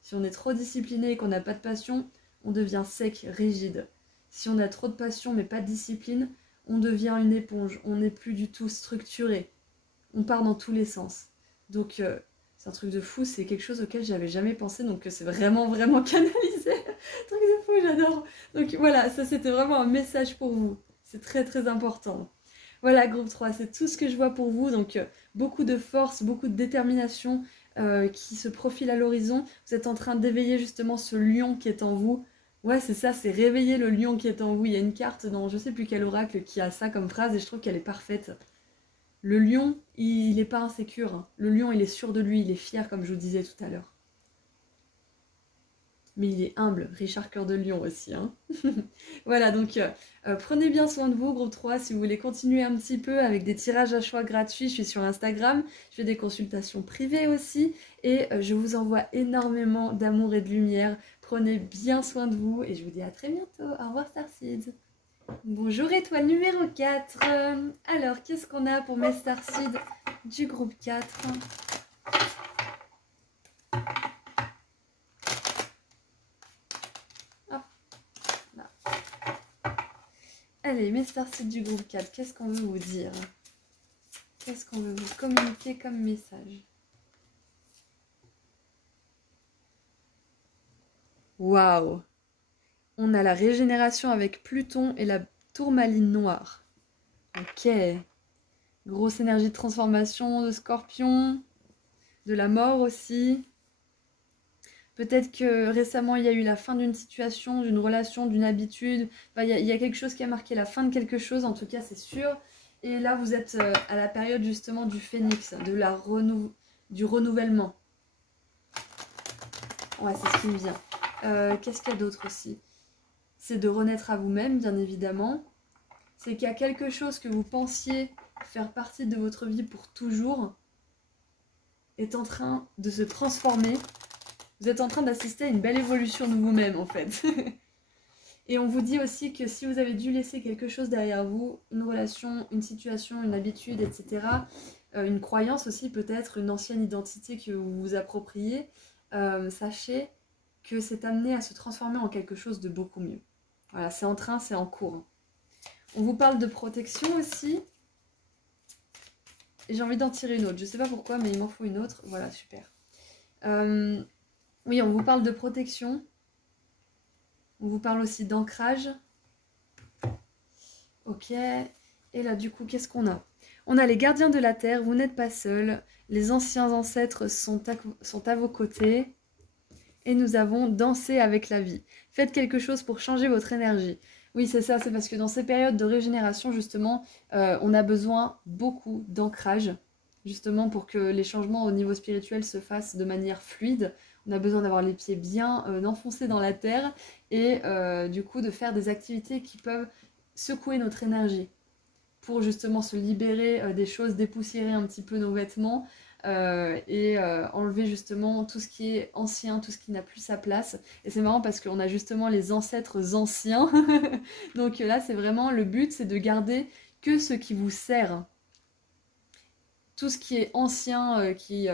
Si on est trop discipliné et qu'on n'a pas de passion, on devient sec, rigide. Si on a trop de passion mais pas de discipline, on devient une éponge, on n'est plus du tout structuré. On part dans tous les sens. Donc c'est un truc de fou, c'est quelque chose auquel j'avais jamais pensé, donc c'est vraiment vraiment canalisé. Truc de fou, j'adore. Donc voilà, ça c'était vraiment un message pour vous. C'est très très important. Voilà, groupe 3, c'est tout ce que je vois pour vous. Donc beaucoup de force, beaucoup de détermination qui se profile à l'horizon. Vous êtes en train d'éveiller justement ce lion qui est en vous. Ouais, c'est ça, c'est réveiller le lion qui est en vous. Il y a une carte dans je sais plus quel oracle qui a ça comme phrase et je trouve qu'elle est parfaite. Le lion, il n'est pas insécure. Hein. Le lion, il est sûr de lui, il est fier comme je vous disais tout à l'heure. Mais il est humble, Richard Cœur de Lion aussi. Hein. Voilà, donc prenez bien soin de vous, groupe 3, si vous voulez continuer un petit peu avec des tirages à choix gratuits, je suis sur Instagram, je fais des consultations privées aussi, et je vous envoie énormément d'amour et de lumière. Prenez bien soin de vous, et je vous dis à très bientôt. Au revoir Starseeds. Bonjour étoile numéro 4. Alors, qu'est-ce qu'on a pour mes Starseeds du groupe 4 ? Allez, mes Starseeds du groupe 4, qu'est-ce qu'on veut vous dire? Qu'est-ce qu'on veut vous communiquer comme message? Waouh! On a la régénération avec Pluton et la tourmaline noire. Ok. Grosse énergie de transformation de Scorpion. de la mort aussi. Peut-être que récemment, il y a eu la fin d'une situation, d'une relation, d'une habitude. Enfin, il y a quelque chose qui a marqué la fin de quelque chose, en tout cas, c'est sûr. Et là, vous êtes à la période justement du phénix, du renouvellement. Ouais, c'est ce qui me vient. Qu'est-ce qu'il y a d'autre aussi? C'est de renaître à vous-même, bien évidemment. C'est qu'il y a quelque chose que vous pensiez faire partie de votre vie pour toujours est en train de se transformer. Vous êtes en train d'assister à une belle évolution de vous-même, en fait. Et on vous dit aussi que si vous avez dû laisser quelque chose derrière vous, une relation, une situation, une habitude, etc., une croyance aussi peut-être, une ancienne identité que vous vous appropriez, sachez que c'est amené à se transformer en quelque chose de beaucoup mieux. Voilà, c'est en train, c'est en cours. On vous parle de protection aussi. Et j'ai envie d'en tirer une autre. Je sais pas pourquoi, mais il m'en faut une autre. Voilà, super. Oui, on vous parle de protection. On vous parle aussi d'ancrage. Ok. Et là, du coup, qu'est-ce qu'on a? On a les gardiens de la terre, vous n'êtes pas seuls. Les anciens ancêtres sont à vos côtés. Et nous avons dansé avec la vie. Faites quelque chose pour changer votre énergie. Oui, c'est ça, c'est parce que dans ces périodes de régénération, justement, on a besoin beaucoup d'ancrage, justement pour que les changements au niveau spirituel se fassent de manière fluide. On a besoin d'avoir les pieds bien enfoncés dans la terre et du coup de faire des activités qui peuvent secouer notre énergie pour justement se libérer des choses, dépoussiérer un petit peu nos vêtements et enlever justement tout ce qui est ancien, tout ce qui n'a plus sa place. Et c'est marrant parce qu'on a justement les ancêtres anciens. Donc là, c'est vraiment le but, c'est de garder que ce qui vous sert. Tout ce qui est ancien, qui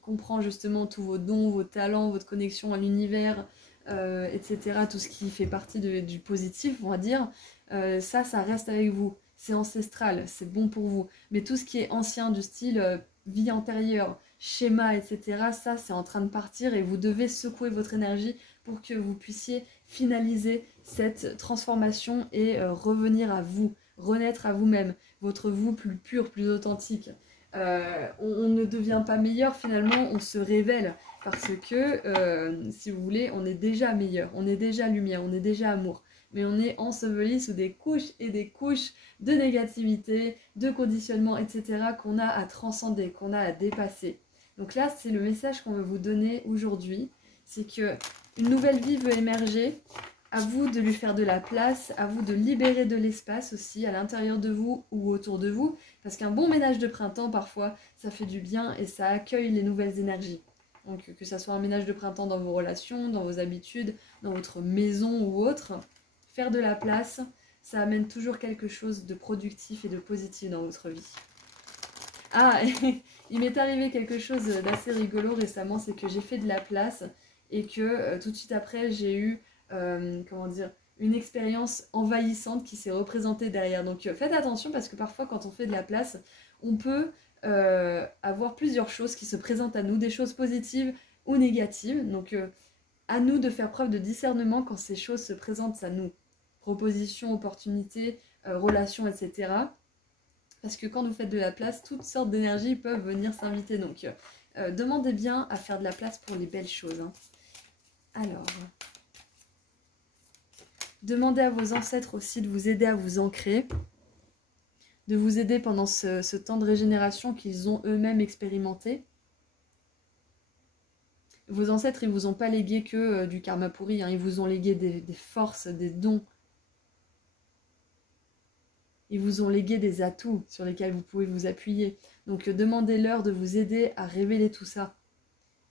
comprend justement tous vos dons, vos talents, votre connexion à l'univers, etc. Tout ce qui fait partie du positif, on va dire, ça reste avec vous. C'est ancestral, c'est bon pour vous. Mais tout ce qui est ancien, du style vie antérieure, schéma, etc., ça, c'est en train de partir et vous devez secouer votre énergie pour que vous puissiez finaliser cette transformation et revenir à vous, renaître à vous-même, votre vous plus pur, plus authentique. On ne devient pas meilleur, finalement, on se révèle parce que, si vous voulez, on est déjà meilleur, on est déjà lumière, on est déjà amour. Mais on est enseveli sous des couches et des couches de négativité, de conditionnement, etc. qu'on a à transcender, qu'on a à dépasser. Donc là, c'est le message qu'on veut vous donner aujourd'hui, c'est que une nouvelle vie veut émerger. À vous de lui faire de la place, à vous de libérer de l'espace aussi à l'intérieur de vous ou autour de vous, parce qu'un bon ménage de printemps, parfois, ça fait du bien et ça accueille les nouvelles énergies. Donc que ça soit un ménage de printemps dans vos relations, dans vos habitudes, dans votre maison ou autre, faire de la place, ça amène toujours quelque chose de productif et de positif dans votre vie. Ah, il m'est arrivé quelque chose d'assez rigolo récemment, c'est que j'ai fait de la place et que tout de suite après, j'ai eu, comment dire, une expérience envahissante qui s'est représentée derrière. Donc faites attention parce que parfois quand on fait de la place, on peut avoir plusieurs choses qui se présentent à nous, des choses positives ou négatives. Donc à nous de faire preuve de discernement quand ces choses se présentent à nous. Propositions, opportunités, relations, etc. Parce que quand vous faites de la place, toutes sortes d'énergies peuvent venir s'inviter. Donc, demandez bien à faire de la place pour les belles choses. Hein. Alors, demandez à vos ancêtres aussi de vous aider à vous ancrer, de vous aider pendant ce temps de régénération qu'ils ont eux-mêmes expérimenté. Vos ancêtres, ils vous ont pas légué que du karma pourri, hein, ils vous ont légué des forces, des dons. Ils vous ont légué des atouts sur lesquels vous pouvez vous appuyer. Donc demandez-leur de vous aider à révéler tout ça,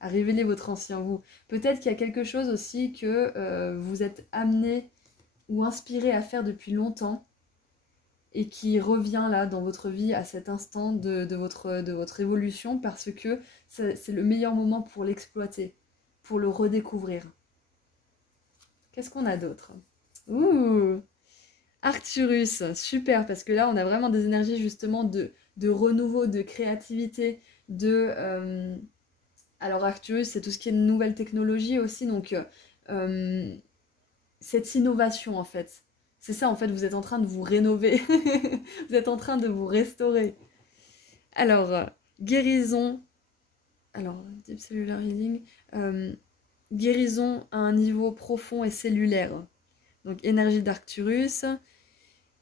à révéler votre ancien vous. Peut-être qu'il y a quelque chose aussi que vous êtes amené ou inspiré à faire depuis longtemps et qui revient là dans votre vie à cet instant de votre évolution parce que c'est le meilleur moment pour l'exploiter, pour le redécouvrir. Qu'est-ce qu'on a d'autre? Ouh, Arcturus, super, parce que là on a vraiment des énergies justement de renouveau, de créativité, alors Arcturus c'est tout ce qui est nouvelle technologie aussi, donc cette innovation en fait. C'est ça en fait, vous êtes en train de vous rénover, vous êtes en train de vous restaurer. Alors, guérison, Alors, Deep Cellular Healing, guérison à un niveau profond et cellulaire. Donc, énergie d'Arcturus,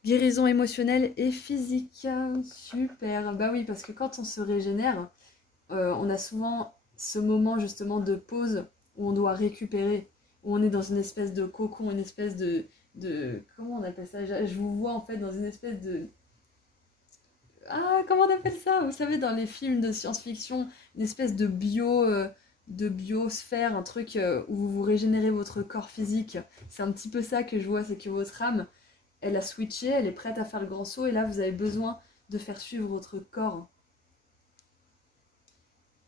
guérison émotionnelle et physique. Super. Bah oui, parce que quand on se régénère, on a souvent ce moment justement de pause où on doit récupérer, où on est dans une espèce de cocon, une espèce de comment on appelle ça? Je vous vois en fait dans une espèce de... Ah, comment on appelle ça? Vous savez, dans les films de science-fiction, une espèce de biosphère, un truc où vous vous régénérez votre corps physique. C'est un petit peu ça que je vois, c'est que votre âme, elle a switché, elle est prête à faire le grand saut, et là, vous avez besoin de faire suivre votre corps.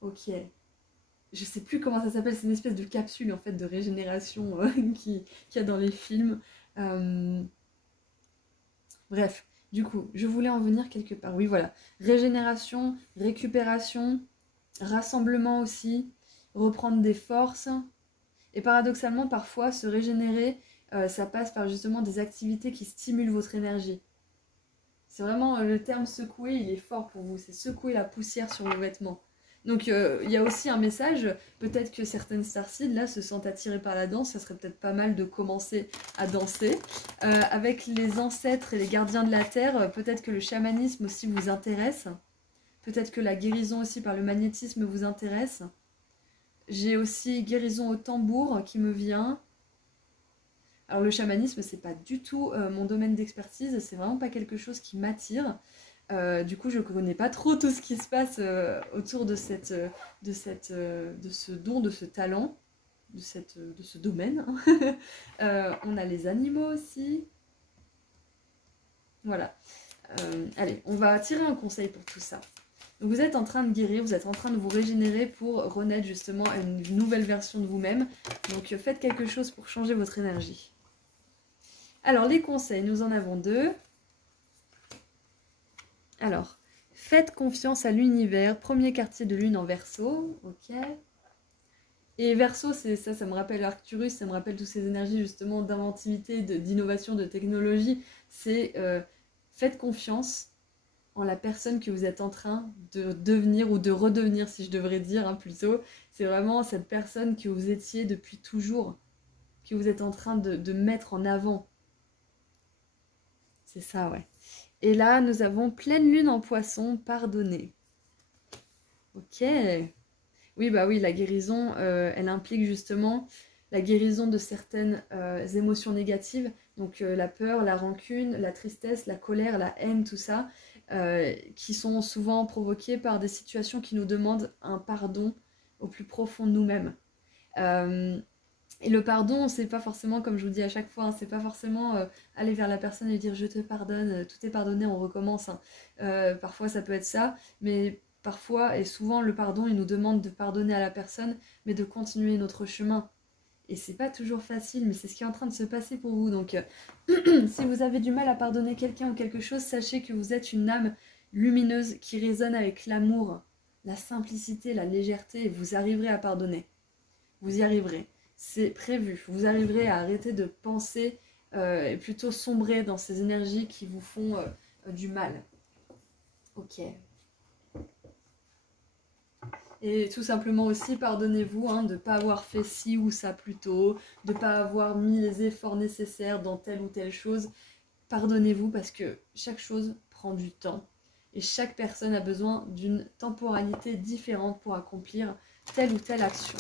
Ok. Je sais plus comment ça s'appelle, c'est une espèce de capsule en fait de régénération qu'il y a dans les films. Euh, Bref, du coup, je voulais en venir quelque part. Oui, voilà. Régénération, récupération, rassemblement aussi, reprendre des forces. Et paradoxalement, parfois, se régénérer, ça passe par justement des activités qui stimulent votre énergie. C'est vraiment le terme secouer, il est fort pour vous. C'est secouer la poussière sur vos vêtements. Donc il y a aussi un message, peut-être que certaines starseeds là se sentent attirées par la danse, ça serait peut-être pas mal de commencer à danser. Avec les ancêtres et les gardiens de la terre, peut-être que le chamanisme aussi vous intéresse, peut-être que la guérison aussi par le magnétisme vous intéresse. J'ai aussi guérison au tambour qui me vient. Alors le chamanisme, c'est pas du tout mon domaine d'expertise, c'est vraiment pas quelque chose qui m'attire. Du coup, je connais pas trop tout ce qui se passe autour de ce don, de ce talent, de ce domaine. On a les animaux aussi. Voilà. Allez, on va tirer un conseil pour tout ça. Donc vous êtes en train de guérir, vous êtes en train de vous régénérer pour renaître justement à une nouvelle version de vous-même. Donc faites quelque chose pour changer votre énergie. Alors les conseils, nous en avons deux. Alors, faites confiance à l'univers, premier quartier de lune en Verseau, ok. Et Verseau, c'est ça, ça me rappelle Arcturus, ça me rappelle toutes ces énergies justement d'inventivité, d'innovation, de technologie. C'est faites confiance en la personne que vous êtes en train de devenir ou de redevenir, si je devrais dire hein, plutôt. C'est vraiment cette personne que vous étiez depuis toujours, que vous êtes en train de mettre en avant. C'est ça, ouais. Et là, nous avons pleine lune en poisson, pardonner. Ok. Oui, bah oui, la guérison, elle implique justement la guérison de certaines émotions négatives. Donc la peur, la rancune, la tristesse, la colère, la haine, tout ça, qui sont souvent provoquées par des situations qui nous demandent un pardon au plus profond de nous-mêmes. Et le pardon, c'est pas forcément, comme je vous dis à chaque fois, hein, c'est pas forcément aller vers la personne et lui dire je te pardonne, tout est pardonné, on recommence. Hein. Parfois ça peut être ça, mais parfois et souvent le pardon, il nous demande de pardonner à la personne, mais de continuer notre chemin. Et c'est pas toujours facile, mais c'est ce qui est en train de se passer pour vous. Donc si vous avez du mal à pardonner quelqu'un ou quelque chose, sachez que vous êtes une âme lumineuse qui résonne avec l'amour, la simplicité, la légèreté, et vous arriverez à pardonner. Vous y arriverez. C'est prévu. Vous arriverez à arrêter de penser et plutôt sombrer dans ces énergies qui vous font du mal. Ok. Et tout simplement aussi, pardonnez-vous hein, de ne pas avoir fait ci ou ça plus tôt, de ne pas avoir mis les efforts nécessaires dans telle ou telle chose. Pardonnez-vous parce que chaque chose prend du temps. Et chaque personne a besoin d'une temporalité différente pour accomplir telle ou telle action.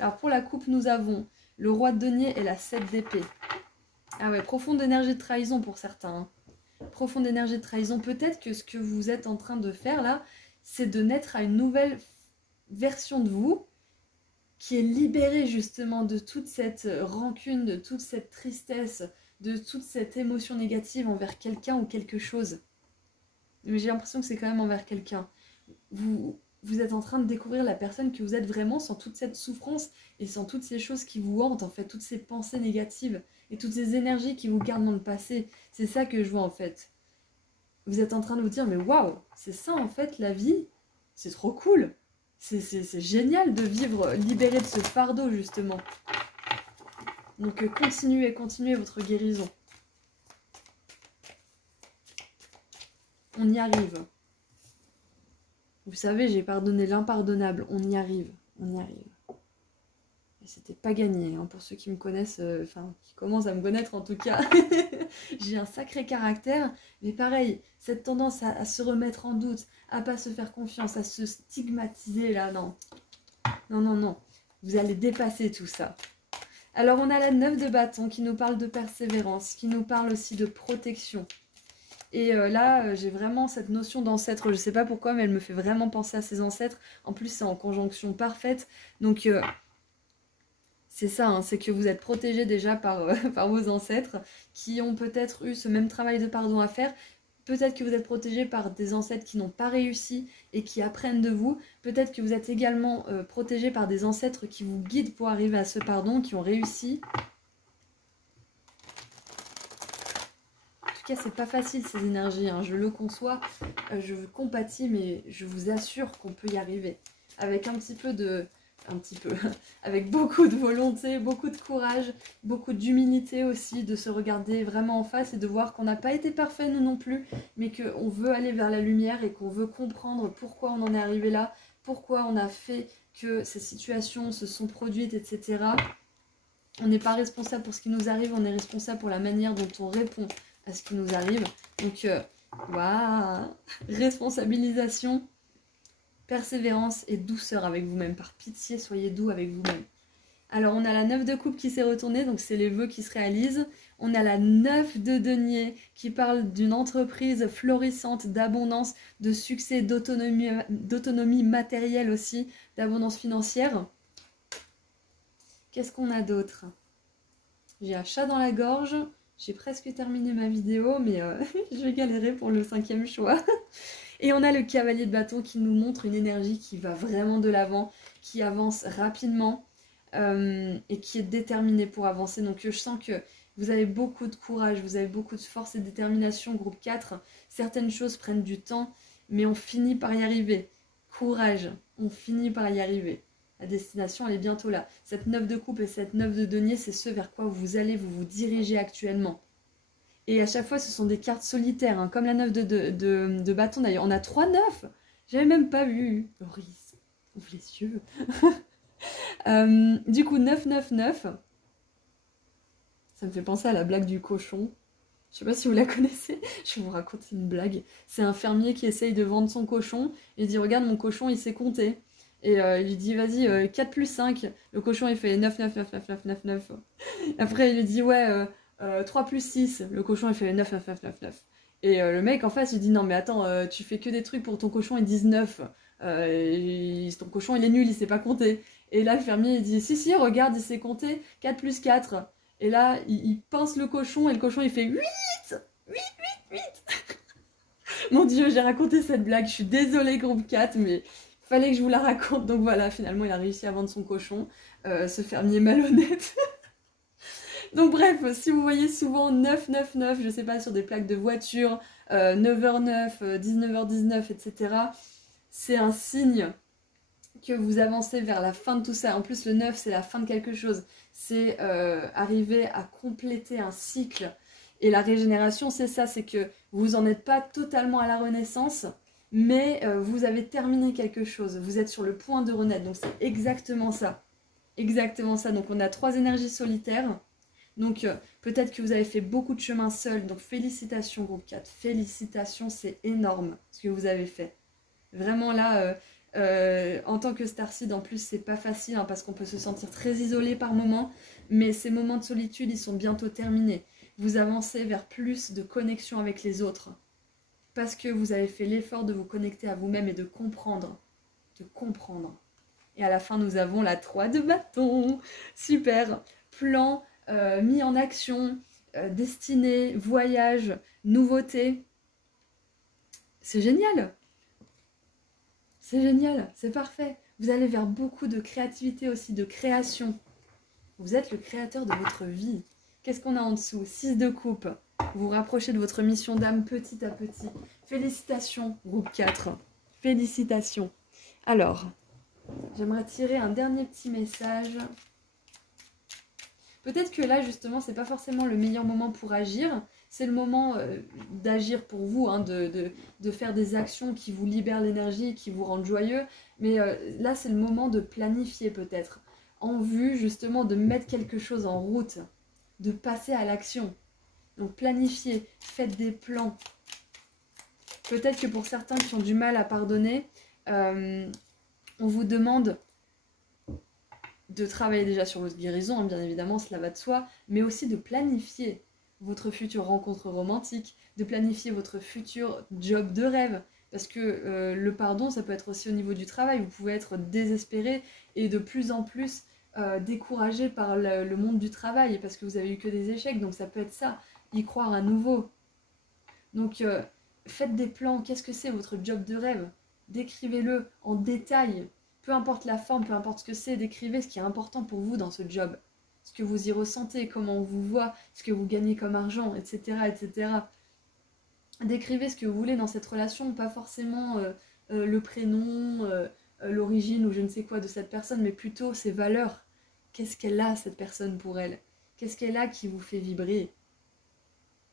Alors pour la coupe, nous avons le roi de denier et la 7 d'épée. Ah ouais, profonde énergie de trahison pour certains. Hein. Profonde énergie de trahison. Peut-être que ce que vous êtes en train de faire là, c'est de naître à une nouvelle version de vous qui est libérée justement de toute cette rancune, de toute cette tristesse, de toute cette émotion négative envers quelqu'un ou quelque chose. Mais j'ai l'impression que c'est quand même envers quelqu'un. Vous êtes en train de découvrir la personne que vous êtes vraiment sans toute cette souffrance et sans toutes ces choses qui vous hantent, en fait, toutes ces pensées négatives et toutes ces énergies qui vous gardent dans le passé. C'est ça que je vois en fait. Vous êtes en train de vous dire, mais waouh, c'est ça en fait la vie, c'est trop cool. C'est génial de vivre libéré de ce fardeau justement. Donc continuez votre guérison. On y arrive. Vous savez, j'ai pardonné l'impardonnable. On y arrive. On y arrive. Et c'était pas gagné, hein, pour ceux qui me connaissent, enfin, qui commencent à me connaître en tout cas. J'ai un sacré caractère, mais pareil, cette tendance à se remettre en doute, à pas se faire confiance, à se stigmatiser, là, non. Non, non, non. Vous allez dépasser tout ça. Alors, on a la 9 de bâton qui nous parle de persévérance, qui nous parle aussi de protection. Et là, j'ai vraiment cette notion d'ancêtre. Je ne sais pas pourquoi, mais elle me fait vraiment penser à ses ancêtres. En plus, c'est en conjonction parfaite. Donc, c'est ça, hein, c'est que vous êtes protégé déjà par, par vos ancêtres qui ont peut-être eu ce même travail de pardon à faire. Peut-être que vous êtes protégé par des ancêtres qui n'ont pas réussi et qui apprennent de vous. Peut-être que vous êtes également protégé par des ancêtres qui vous guident pour arriver à ce pardon, qui ont réussi. En tout cas, c'est pas facile ces énergies, hein, je le conçois, je compatis, mais je vous assure qu'on peut y arriver. Avec avec beaucoup de volonté, beaucoup de courage, beaucoup d'humilité aussi, de se regarder vraiment en face et de voir qu'on n'a pas été parfait nous non plus, mais qu'on veut aller vers la lumière et qu'on veut comprendre pourquoi on en est arrivé là, pourquoi on a fait que ces situations se sont produites, etc. On n'est pas responsable pour ce qui nous arrive, on est responsable pour la manière dont on répond à ce qui nous arrive. Donc, waouh, responsabilisation, persévérance et douceur avec vous-même. Par pitié, soyez doux avec vous-même. Alors, on a la 9 de coupe qui s'est retournée, donc c'est les vœux qui se réalisent. On a la 9 de denier qui parle d'une entreprise florissante, d'abondance, de succès, d'autonomie matérielle aussi, d'abondance financière. Qu'est-ce qu'on a d'autre? J'ai un chat dans la gorge. J'ai presque terminé ma vidéo, mais je vais galérer pour le 5e choix. Et on a le cavalier de bâton qui nous montre une énergie qui va vraiment de l'avant, qui avance rapidement et qui est déterminée pour avancer. Donc je sens que vous avez beaucoup de courage, vous avez beaucoup de force et de détermination, groupe 4. Certaines choses prennent du temps, mais on finit par y arriver. Courage, on finit par y arriver. La destination, elle est bientôt là. Cette 9 de coupe et cette 9 de denier, c'est ce vers quoi vous allez vous diriger actuellement. Et à chaque fois, ce sont des cartes solitaires, hein, comme la 9 de bâton d'ailleurs. On a 3 9. J'avais même pas vu. Loris, ouvre les yeux. Du coup, 9, 9, 9. Ça me fait penser à la blague du cochon. Je sais pas si vous la connaissez. Je vais vous raconter une blague. C'est un fermier qui essaye de vendre son cochon. Il dit, regarde, mon cochon, il sait compter. Et il lui dit, vas-y, 4 plus 5. Le cochon, il fait 9, 9, 9, 9, 9, 9, 9. Après, il lui dit, ouais, 3 plus 6. Le cochon, il fait 9, 9, 9, 9, 9. Et le mec en face, il dit, non, mais attends, tu fais que des trucs pour ton cochon, ils disent 9. Ton cochon, il est nul, il sait pas compter. Et là, le fermier, il dit, si, regarde, il sait compter, 4 plus 4. Et là, il pince le cochon, et le cochon, il fait 8. 8, 8, 8. Mon Dieu, j'ai raconté cette blague, je suis désolée, groupe 4, mais fallait que je vous la raconte. Donc voilà, finalement, il a réussi à vendre son cochon, ce fermier malhonnête. Donc bref, si vous voyez souvent 999, je sais pas, sur des plaques de voiture, 9h09, 19h19, etc., c'est un signe que vous avancez vers la fin de tout ça. En plus, le 9, c'est la fin de quelque chose. C'est arriver à compléter un cycle. Et la régénération, c'est ça, c'est que vous n'en êtes pas totalement à la renaissance, mais vous avez terminé quelque chose. Vous êtes sur le point de renaître. Donc c'est exactement ça. Exactement ça. Donc on a 3 énergies solitaires. Donc peut-être que vous avez fait beaucoup de chemin seul. Donc félicitations groupe 4. Félicitations, c'est énorme ce que vous avez fait. Vraiment là, en tant que starseed, en plus c'est pas facile hein, parce qu'on peut se sentir très isolé par moments. Mais ces moments de solitude, ils sont bientôt terminés. Vous avancez vers plus de connexion avec les autres. Parce que vous avez fait l'effort de vous connecter à vous-même et de comprendre. De comprendre. Et à la fin, nous avons la 3 de bâton. Super. Plan mis en action, destinée, voyage, nouveauté. C'est génial. C'est génial, c'est parfait. Vous allez vers beaucoup de créativité aussi, de création. Vous êtes le créateur de votre vie. Qu'est-ce qu'on a en dessous? 6 de coupe. Vous vous rapprochez de votre mission d'âme petit à petit. Félicitations, groupe 4. Félicitations. Alors, j'aimerais tirer un dernier petit message. Peut-être que là, justement, c'est pas forcément le meilleur moment pour agir. C'est le moment d'agir pour vous, hein, de faire des actions qui vous libèrent l'énergie, qui vous rendent joyeux. Mais là, c'est le moment de planifier peut-être, en vue justement de mettre quelque chose en route, de passer à l'action. Donc planifiez, faites des plans. Peut-être que pour certains qui ont du mal à pardonner, on vous demande de travailler déjà sur votre guérison, hein, bien évidemment, cela va de soi, mais aussi de planifier votre future rencontre romantique, de planifier votre futur job de rêve. Parce que le pardon, ça peut être aussi au niveau du travail. Vous pouvez être désespéré et de plus en plus découragé par le monde du travail parce que vous avez eu que des échecs. Donc ça peut être ça, y croire à nouveau. Donc faites des plans. Qu'est-ce que c'est votre job de rêve? Décrivez-le en détail. Peu importe la forme, peu importe ce que c'est, décrivez ce qui est important pour vous dans ce job. Ce que vous y ressentez, comment on vous voit, ce que vous gagnez comme argent, etc. etc. Décrivez ce que vous voulez dans cette relation, pas forcément le prénom, l'origine ou je ne sais quoi de cette personne, mais plutôt ses valeurs. Qu'est-ce qu'elle a, cette personne, pour elle? Qu'est-ce qu'elle a qui vous fait vibrer?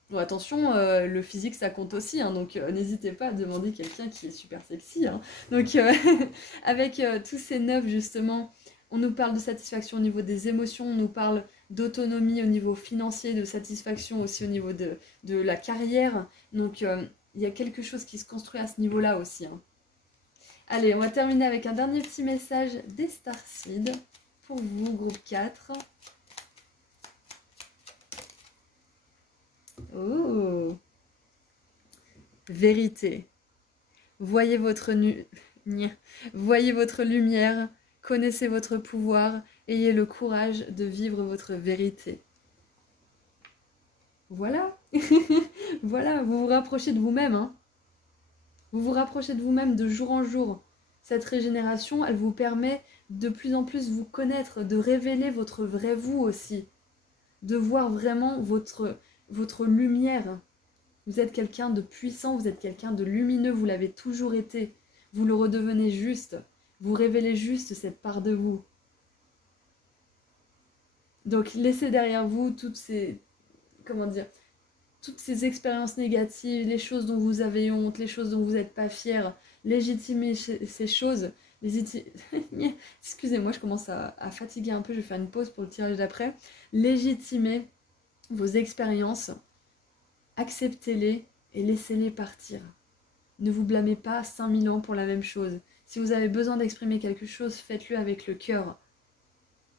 Bon, attention, le physique ça compte aussi, hein, donc n'hésitez pas à demander quelqu'un qui est super sexy. Hein. Donc avec tous ces neufs justement, on nous parle de satisfaction au niveau des émotions, on nous parle d'autonomie au niveau financier, de satisfaction aussi au niveau de la carrière. Donc il y a quelque chose qui se construit à ce niveau-là aussi. Hein. Allez, on va terminer avec un dernier petit message des Starseeds pour vous, groupe 4. Oh, vérité. Voyez votre voyez votre lumière, connaissez votre pouvoir, ayez le courage de vivre votre vérité. Voilà. Voilà, vous vous rapprochez de vous-même. Hein. Vous vous rapprochez de vous-même de jour en jour. Cette régénération, elle vous permet de plus en plus vous connaître, de révéler votre vrai vous aussi. De voir vraiment votre lumière. Vous êtes quelqu'un de puissant, vous êtes quelqu'un de lumineux, vous l'avez toujours été. Vous le redevenez juste. Vous révélez juste cette part de vous. Donc laissez derrière vous toutes ces... Comment dire? Toutes ces expériences négatives, les choses dont vous avez honte, les choses dont vous n'êtes pas fier. Légitimez ces choses. Excusez-moi, je commence à fatiguer un peu, je vais faire une pause pour le tirage d'après. Légitimez vos expériences. Acceptez-les et laissez-les partir. Ne vous blâmez pas 5000 ans pour la même chose. Si vous avez besoin d'exprimer quelque chose, faites-le avec le cœur.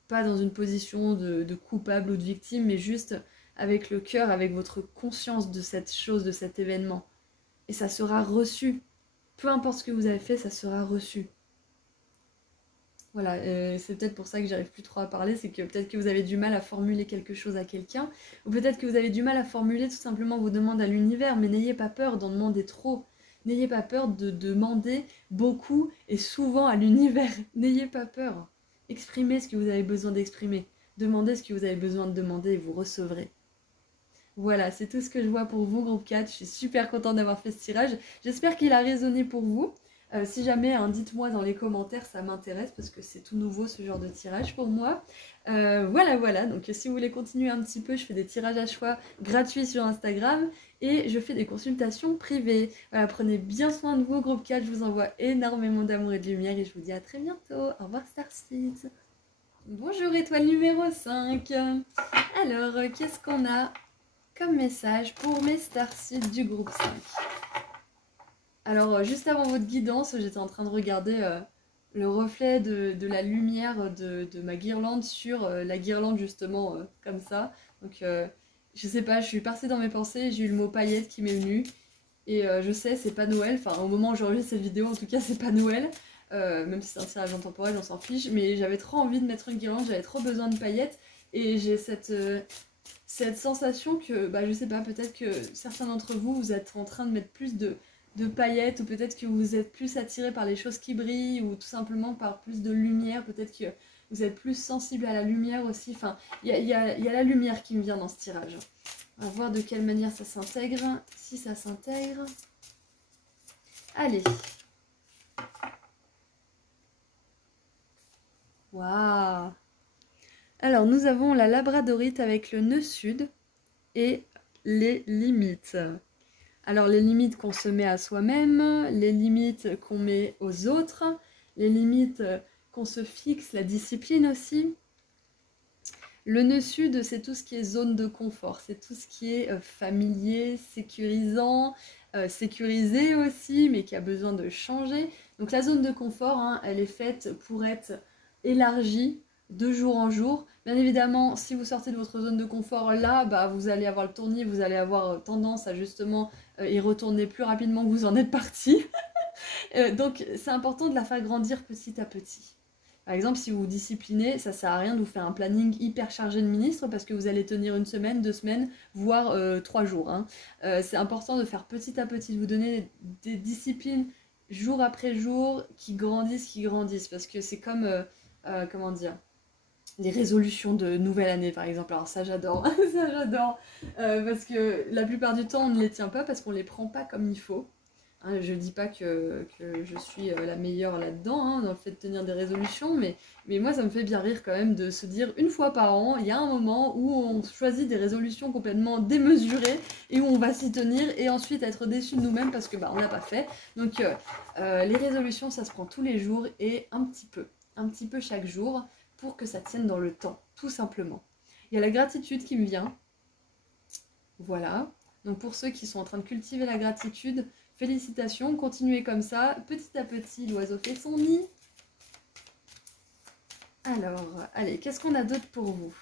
Pas dans une position de coupable ou de victime, mais juste avec le cœur, avec votre conscience de cette chose, de cet événement. Et ça sera reçu. Peu importe ce que vous avez fait, ça sera reçu. Voilà, c'est peut-être pour ça que j'arrive plus trop à parler, c'est que peut-être que vous avez du mal à formuler quelque chose à quelqu'un, ou peut-être que vous avez du mal à formuler tout simplement vos demandes à l'univers, mais n'ayez pas peur d'en demander trop. N'ayez pas peur de demander beaucoup et souvent à l'univers. N'ayez pas peur. Exprimez ce que vous avez besoin d'exprimer. Demandez ce que vous avez besoin de demander et vous recevrez. Voilà, c'est tout ce que je vois pour vous, groupe 4. Je suis super contente d'avoir fait ce tirage. J'espère qu'il a résonné pour vous. Si jamais, hein, dites-moi dans les commentaires, ça m'intéresse parce que c'est tout nouveau ce genre de tirage pour moi. Voilà. Donc si vous voulez continuer un petit peu, je fais des tirages à choix gratuits sur Instagram et je fais des consultations privées. Voilà, prenez bien soin de vous, groupe 4. Je vous envoie énormément d'amour et de lumière et je vous dis à très bientôt. Au revoir, Starseeds. Bonjour, étoile numéro 5. Alors, qu'est-ce qu'on a comme message pour mes Starseeds du groupe 5? Alors, juste avant votre guidance, j'étais en train de regarder le reflet de la lumière de ma guirlande sur la guirlande, justement, comme ça. Donc, je sais pas, je suis partie dans mes pensées, j'ai eu le mot paillette qui m'est venu. Et je sais, c'est pas Noël, enfin, au moment où j'enregistre cette vidéo, en tout cas, c'est pas Noël. Même si c'est un tirage intemporel, on s'en fiche. Mais j'avais trop envie de mettre une guirlande, j'avais trop besoin de paillettes. Et j'ai cette sensation que, bah, je sais pas, peut-être que certains d'entre vous, vous êtes en train de mettre plus de paillettes, ou peut-être que vous êtes plus attiré par les choses qui brillent, ou tout simplement par plus de lumière, peut-être que vous êtes plus sensible à la lumière aussi. Enfin, il y a la lumière qui me vient dans ce tirage. On va voir de quelle manière ça s'intègre, si ça s'intègre. Allez. Waouh! Alors, nous avons la labradorite avec le nœud sud et les limites. Alors, les limites qu'on se met à soi-même, les limites qu'on met aux autres, les limites qu'on se fixe, la discipline aussi. Le nœud sud, c'est tout ce qui est zone de confort, c'est tout ce qui est familier, sécurisant, sécurisé aussi, mais qui a besoin de changer. Donc la zone de confort, hein, elle est faite pour être élargie de jour en jour. Bien évidemment, si vous sortez de votre zone de confort là, bah, vous allez avoir le tournis, vous allez avoir tendance à justement y retourner plus rapidement que vous en êtes parti. Donc c'est important de la faire grandir petit à petit. Par exemple, si vous vous disciplinez, ça sert à rien de vous faire un planning hyper chargé de ministres parce que vous allez tenir une semaine, 2 semaines, voire 3 jours. Hein. C'est important de faire petit à petit, de vous donner des disciplines jour après jour qui grandissent. Parce que c'est comme, comment dire, les résolutions de nouvelle année par exemple. Alors ça j'adore, ça j'adore. Parce que la plupart du temps on ne les tient pas parce qu'on les prend pas comme il faut. Hein, je dis pas que je suis la meilleure là-dedans, hein, dans le fait de tenir des résolutions, mais moi ça me fait bien rire quand même de se dire une fois par an, il y a un moment où on choisit des résolutions complètement démesurées et où on va s'y tenir et ensuite être déçu de nous-mêmes parce que bah, on l'a pas fait. Donc les résolutions ça se prend tous les jours et un petit peu chaque jour pour que ça tienne dans le temps, tout simplement. Il y a la gratitude qui me vient, voilà. Donc pour ceux qui sont en train de cultiver la gratitude, félicitations, continuez comme ça. Petit à petit, l'oiseau fait son nid. Alors, allez, qu'est-ce qu'on a d'autre pour vous?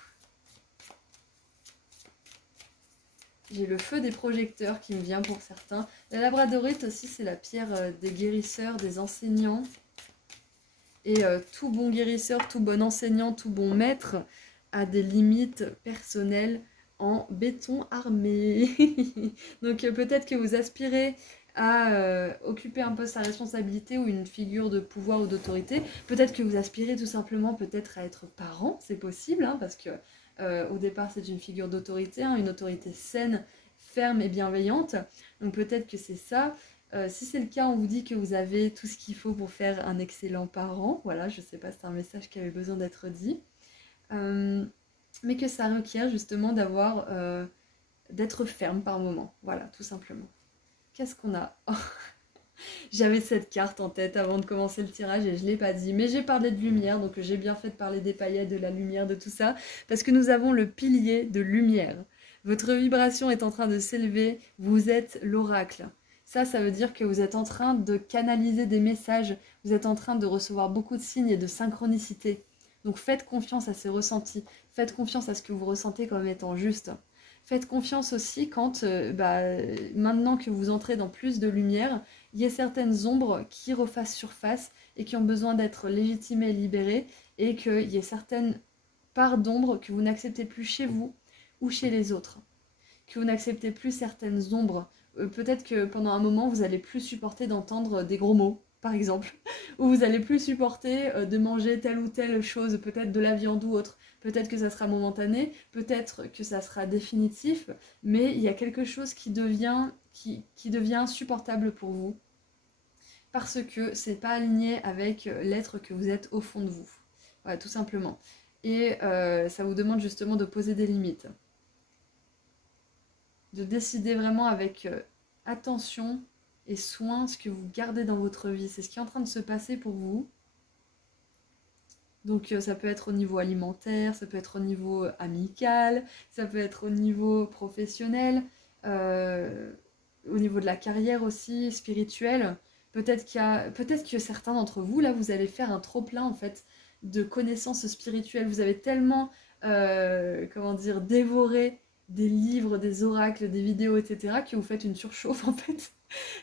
J'ai le feu des projecteurs qui me vient pour certains. La labradorite aussi, c'est la pierre des guérisseurs, des enseignants. Et tout bon guérisseur, tout bon enseignant, tout bon maître a des limites personnelles en béton armé. Donc peut-être que vous aspirez à occuper un poste à responsabilité ou une figure de pouvoir ou d'autorité. Peut-être que vous aspirez tout simplement peut-être à être parent, c'est possible, hein, parce que au départ c'est une figure d'autorité, hein, une autorité saine, ferme et bienveillante. Donc peut-être que c'est ça. Si c'est le cas, on vous dit que vous avez tout ce qu'il faut pour faire un excellent parent. Voilà, je sais pas, c'est un message qui avait besoin d'être dit. Mais que ça requiert justement d'être ferme par moment. Voilà, tout simplement. Qu'est-ce qu'on a? Oh, j'avais cette carte en tête avant de commencer le tirage et je ne l'ai pas dit. Mais j'ai parlé de lumière, donc j'ai bien fait de parler des paillettes, de la lumière, de tout ça. Parce que nous avons le pilier de lumière. Votre vibration est en train de s'élever, vous êtes l'oracle. Ça veut dire que vous êtes en train de canaliser des messages, vous êtes en train de recevoir beaucoup de signes et de synchronicité. Donc faites confiance à ces ressentis, faites confiance à ce que vous ressentez comme étant juste. Faites confiance aussi quand, maintenant que vous entrez dans plus de lumière, il y a certaines ombres qui refassent surface et qui ont besoin d'être légitimées et libérées, et qu'il y ait certaines parts d'ombre que vous n'acceptez plus chez vous ou chez les autres. Que vous n'acceptez plus certaines ombres. Peut-être que pendant un moment, vous allez plus supporter d'entendre des gros mots, par exemple, ou vous allez plus supporter de manger telle ou telle chose, peut-être de la viande ou autre. Peut-être que ça sera momentané, peut-être que ça sera définitif, mais il y a quelque chose qui devient insupportable pour vous parce que c'est pas aligné avec l'être que vous êtes au fond de vous. Voilà, tout simplement. Et ça vous demande justement de poser des limites. De décider vraiment avec attention et soin ce que vous gardez dans votre vie. C'est ce qui est en train de se passer pour vous. Donc ça peut être au niveau alimentaire, ça peut être au niveau amical, ça peut être au niveau professionnel, au niveau de la carrière aussi, spirituelle. Peut-être que certains d'entre vous, là, vous allez faire un trop-plein en fait de connaissances spirituelles. Vous avez tellement, comment dire, dévoré des livres, des oracles, des vidéos, etc., que vous faites une surchauffe en fait,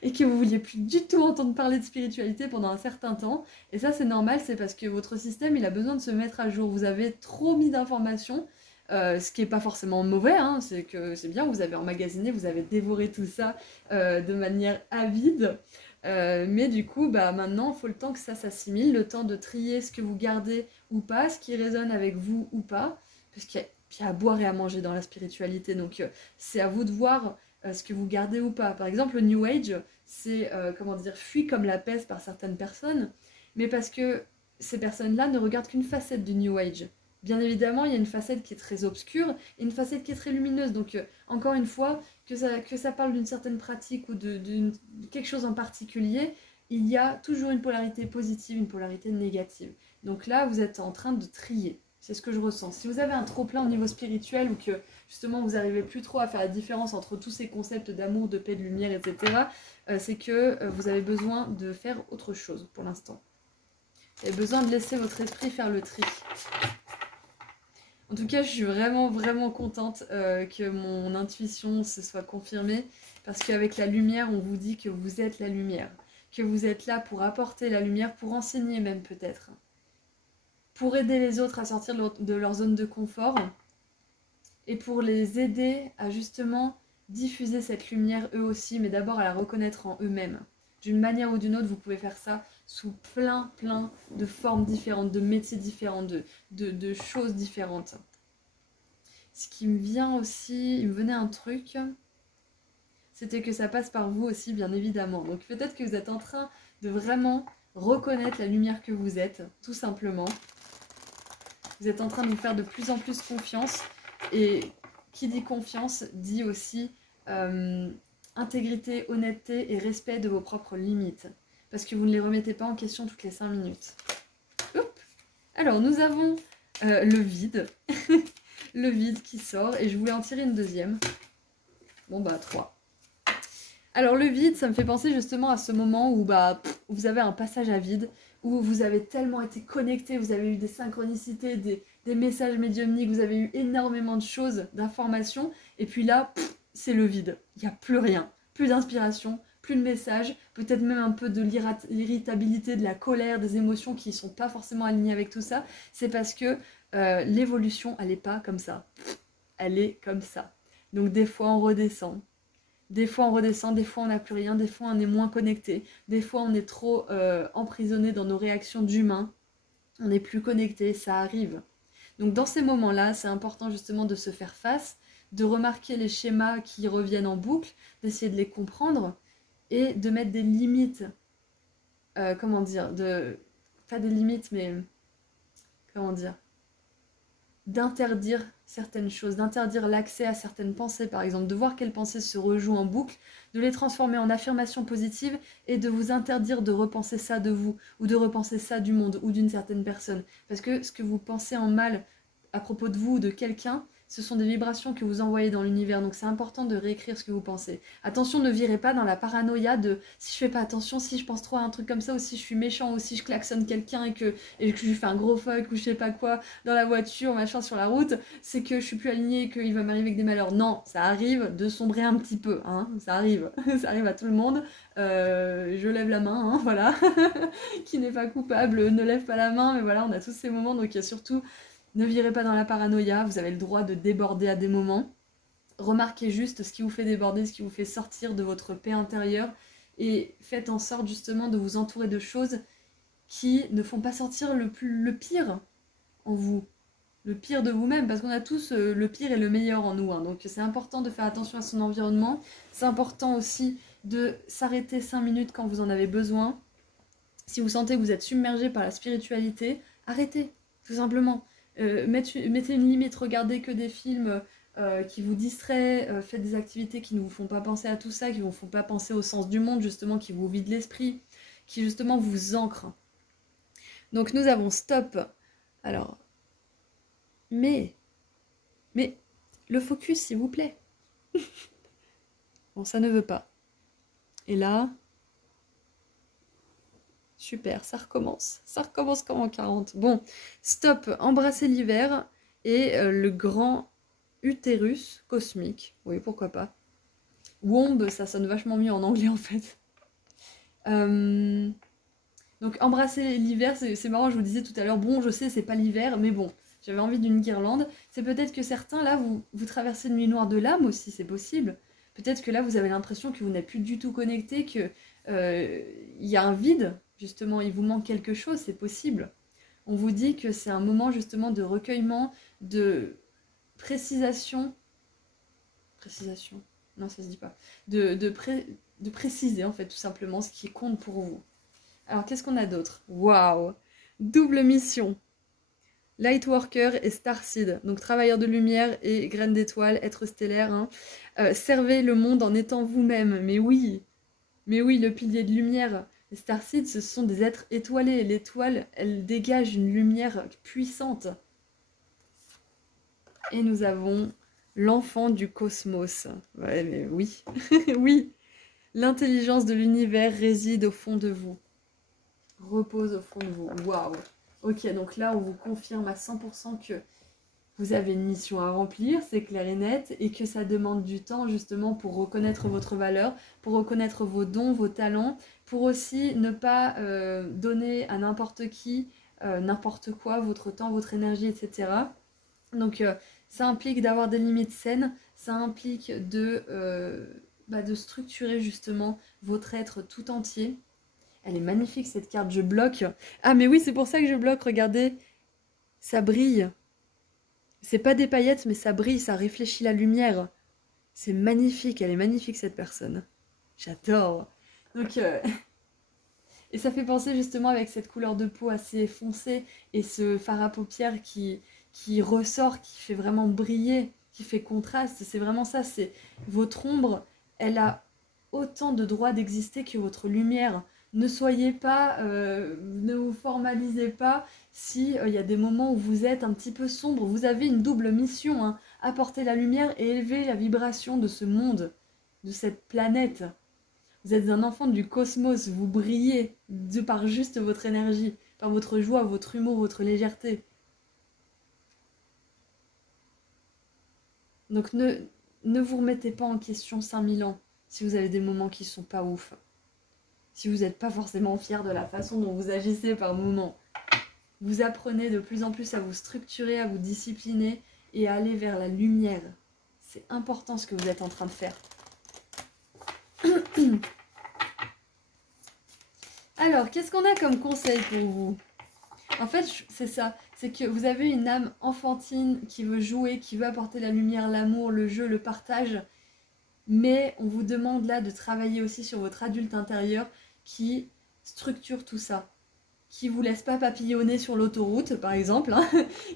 et que vous vouliez plus du tout entendre parler de spiritualité pendant un certain temps. Et ça c'est normal, c'est parce que votre système il a besoin de se mettre à jour. Vous avez trop mis d'informations, ce qui n'est pas forcément mauvais, hein, c'est que c'est bien, vous avez emmagasiné, vous avez dévoré tout ça de manière avide. Mais du coup, bah, maintenant, il faut le temps que ça s'assimile, le temps de trier ce que vous gardez ou pas, ce qui résonne avec vous ou pas, parce qu'il y a à boire et à manger dans la spiritualité, donc c'est à vous de voir ce que vous gardez ou pas. Par exemple, le New Age, c'est, comment dire, fui comme la peste par certaines personnes, mais parce que ces personnes-là ne regardent qu'une facette du New Age. Bien évidemment, il y a une facette qui est très obscure et une facette qui est très lumineuse. Donc, encore une fois, que ça parle d'une certaine pratique ou de quelque chose en particulier, il y a toujours une polarité positive, une polarité négative. Donc là, vous êtes en train de trier. C'est ce que je ressens. Si vous avez un trop-plein au niveau spirituel ou que justement vous n'arrivez plus trop à faire la différence entre tous ces concepts d'amour, de paix, de lumière, etc., c'est que vous avez besoin de faire autre chose pour l'instant. Vous avez besoin de laisser votre esprit faire le tri. En tout cas, je suis vraiment, vraiment contente que mon intuition se soit confirmée parce qu'avec la lumière, on vous dit que vous êtes la lumière, que vous êtes là pour apporter la lumière, pour enseigner même peut-être, pour aider les autres à sortir de leur zone de confort et pour les aider à justement diffuser cette lumière eux aussi, mais d'abord à la reconnaître en eux-mêmes. D'une manière ou d'une autre, vous pouvez faire ça sous plein de formes différentes, de métiers différents, de choses différentes. Ce qui me vient aussi, il me venait un truc, c'était que ça passe par vous aussi, bien évidemment. Donc peut-être que vous êtes en train de vraiment reconnaître la lumière que vous êtes, tout simplement. Vous êtes en train de vous faire de plus en plus confiance. Et qui dit confiance dit aussi intégrité, honnêteté et respect de vos propres limites. Parce que vous ne les remettez pas en question toutes les 5 minutes. Oups. Alors, nous avons le vide. Le vide qui sort. Et je voulais en tirer une deuxième. Bon, bah, 3. Alors, le vide, ça me fait penser justement à ce moment où vous avez un passage à vide, où vous avez tellement été connecté, vous avez eu des synchronicités, des messages médiumniques, vous avez eu énormément de choses, d'informations, et puis là, c'est le vide. Il n'y a plus rien. Plus d'inspiration, plus de messages, peut-être même un peu de l'irritabilité, de la colère, des émotions qui ne sont pas forcément alignées avec tout ça. C'est parce que l'évolution, elle n'est pas comme ça. Elle est comme ça. Donc des fois, on redescend. Des fois on redescend, des fois on n'a plus rien, des fois on est moins connecté, des fois on est trop emprisonné dans nos réactions d'humain, on n'est plus connecté, ça arrive. Donc dans ces moments-là, c'est important justement de se faire face, de remarquer les schémas qui reviennent en boucle, d'essayer de les comprendre et de mettre des limites, comment dire, pas des limites mais, comment dire, d'interdire certaines choses, d'interdire l'accès à certaines pensées par exemple, de voir quelles pensées se rejouent en boucle, de les transformer en affirmations positives et de vous interdire de repenser ça de vous ou de repenser ça du monde ou d'une certaine personne. Parce que ce que vous pensez en mal à propos de vous ou de quelqu'un, ce sont des vibrations que vous envoyez dans l'univers, donc c'est important de réécrire ce que vous pensez. Attention, ne virez pas dans la paranoïa de si je fais pas attention, si je pense trop à un truc comme ça, ou si je suis méchant, ou si je klaxonne quelqu'un et que je lui fais un gros fuck ou je sais pas quoi dans la voiture, machin sur la route, c'est que je suis plus alignée et qu'il va m'arriver que des malheurs. Non, ça arrive de sombrer un petit peu, hein, ça arrive, ça arrive à tout le monde. Je lève la main, hein, voilà. Qui n'est pas coupable ne lève pas la main, mais voilà, on a tous ces moments, donc il y a surtout... Ne virez pas dans la paranoïa, vous avez le droit de déborder à des moments. Remarquez juste ce qui vous fait déborder, ce qui vous fait sortir de votre paix intérieure et faites en sorte justement de vous entourer de choses qui ne font pas sortir le pire en vous, le pire de vous-même, parce qu'on a tous le pire et le meilleur en nous, hein. Donc c'est important de faire attention à son environnement, c'est important aussi de s'arrêter 5 minutes quand vous en avez besoin. Si vous sentez que vous êtes submergé par la spiritualité, arrêtez, tout simplement. Mettez une limite, regardez que des films qui vous distraient, faites des activités qui ne vous font pas penser à tout ça, qui ne vous font pas penser au sens du monde, justement, qui vous vident l'esprit, qui justement vous ancrent. Donc nous avons stop. Alors, mais, le focus, s'il vous plaît. Bon, ça ne veut pas. Et là... Super, ça recommence. Ça recommence comme en 40. Bon, stop, embrasser l'hiver et le grand utérus cosmique. Oui, pourquoi pas. Womb, ça sonne vachement mieux en anglais en fait. Donc embrasser l'hiver, c'est marrant, je vous disais tout à l'heure, bon, je sais, c'est pas l'hiver, mais bon, j'avais envie d'une guirlande. C'est peut-être que certains, là, vous traversez une nuit noire de l'âme aussi, c'est possible. Peut-être que là, vous avez l'impression que vous n'êtes plus du tout connecté, qu'il y a un vide. Justement, il vous manque quelque chose, c'est possible. On vous dit que c'est un moment justement de recueillement, de précisation. Précisation, non ça se dit pas. De préciser en fait tout simplement ce qui compte pour vous. Alors qu'est-ce qu'on a d'autre? Waouh! Double mission. Lightworker et Starseed, donc travailleur de lumière et graine d'étoile, être stellaire. Hein. Servez le monde en étant vous-même. Mais oui, le pilier de lumière. Les Starseed, ce sont des êtres étoilés. L'étoile, elle dégage une lumière puissante. Et nous avons l'enfant du cosmos. Ouais, mais oui, oui. L'intelligence de l'univers réside au fond de vous. Repose au fond de vous. Waouh. Ok, donc là, on vous confirme à 100% que vous avez une mission à remplir, c'est clair et net, et que ça demande du temps justement pour reconnaître votre valeur, pour reconnaître vos dons, vos talents, pour aussi ne pas donner à n'importe qui, n'importe quoi, votre temps, votre énergie, etc. Donc ça implique d'avoir des limites saines, ça implique de structurer justement votre être tout entier. Elle est magnifique cette carte, je bloque. Ah mais oui, c'est pour ça que je bloque, regardez, ça brille. C'est pas des paillettes, mais ça brille, ça réfléchit la lumière. C'est magnifique, elle est magnifique cette personne. J'adore. Donc, et ça fait penser justement avec cette couleur de peau assez foncée et ce fard à paupières qui ressort, qui fait vraiment briller, qui fait contraste. C'est vraiment ça, c'est votre ombre, elle a autant de droit d'exister que votre lumière. Ne soyez pas, ne vous formalisez pas si y a des moments où vous êtes un petit peu sombre. Vous avez une double mission, hein, apporter la lumière et élever la vibration de ce monde, de cette planète. Vous êtes un enfant du cosmos, vous brillez de par juste votre énergie, par votre joie, votre humour, votre légèreté. Donc ne vous remettez pas en question 5000 ans si vous avez des moments qui sont pas ouf. Si vous n'êtes pas forcément fier de la façon dont vous agissez par moment. Vous apprenez de plus en plus à vous structurer, à vous discipliner et à aller vers la lumière. C'est important ce que vous êtes en train de faire. Alors, qu'est-ce qu'on a comme conseil pour vous? En fait, c'est ça. C'est que vous avez une âme enfantine qui veut jouer, qui veut apporter la lumière, l'amour, le jeu, le partage. Mais on vous demande là de travailler aussi sur votre adulte intérieur qui structure tout ça. Qui vous laisse pas papillonner sur l'autoroute, par exemple, hein,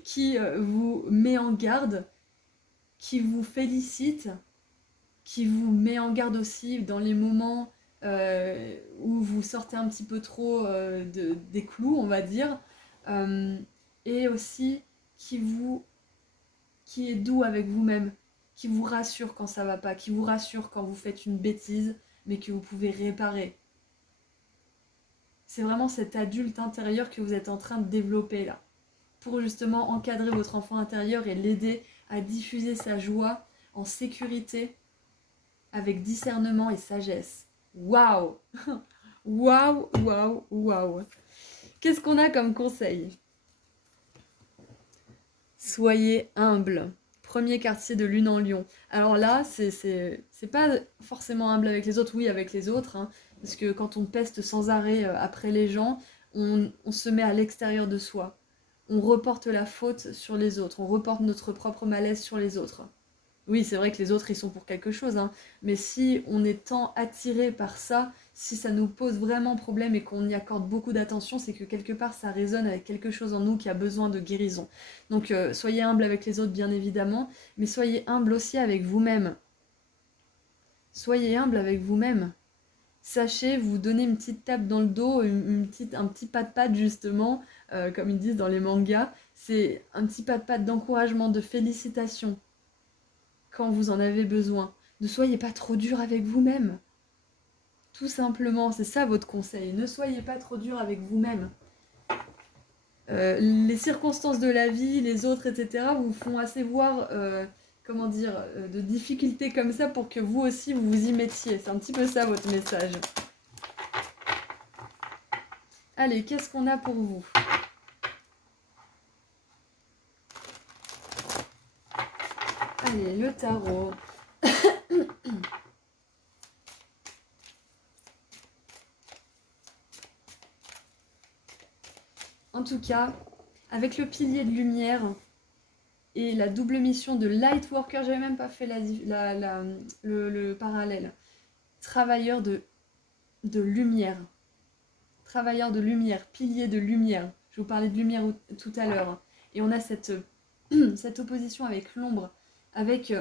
qui vous met en garde, qui vous félicite, qui vous met en garde aussi dans les moments où vous sortez un petit peu trop des clous, on va dire, et aussi qui est doux avec vous-même, qui vous rassure quand ça va pas, qui vous rassure quand vous faites une bêtise, mais que vous pouvez réparer. C'est vraiment cet adulte intérieur que vous êtes en train de développer là, pour justement encadrer votre enfant intérieur et l'aider à diffuser sa joie en sécurité, avec discernement et sagesse. Waouh! Waouh, waouh, waouh! Qu'est-ce qu'on a comme conseil? Soyez humble. Premier quartier de Lune en Lion. Alors là, c'est pas forcément humble avec les autres, oui, avec les autres, hein, parce que quand on peste sans arrêt après les gens, on se met à l'extérieur de soi. On reporte la faute sur les autres, on reporte notre propre malaise sur les autres. Oui, c'est vrai que les autres, ils sont pour quelque chose, hein, mais si on est tant attiré par ça, si ça nous pose vraiment problème et qu'on y accorde beaucoup d'attention, c'est que quelque part, ça résonne avec quelque chose en nous qui a besoin de guérison. Donc, soyez humble avec les autres, bien évidemment, mais soyez humble aussi avec vous-même. Soyez humble avec vous-même. Sachez vous donner une petite tape dans le dos, un petit pas de patte justement, comme ils disent dans les mangas. C'est un petit pas de patte d'encouragement, de félicitations. Quand vous en avez besoin. Ne soyez pas trop dur avec vous-même. Tout simplement, c'est ça votre conseil. Ne soyez pas trop dur avec vous-même. Les circonstances de la vie, les autres, etc. vous font assez voir, de difficultés comme ça pour que vous aussi vous vous y mettiez. C'est un petit peu ça votre message. Allez, qu'est-ce qu'on a pour vous? Allez, le tarot. En tout cas, avec le pilier de lumière et la double mission de Lightworker, j'avais même pas fait le parallèle. Travailleur de lumière. Travailleur de lumière, pilier de lumière. Je vous parlais de lumière tout à l'heure. Et on a cette, cette opposition avec l'ombre, avec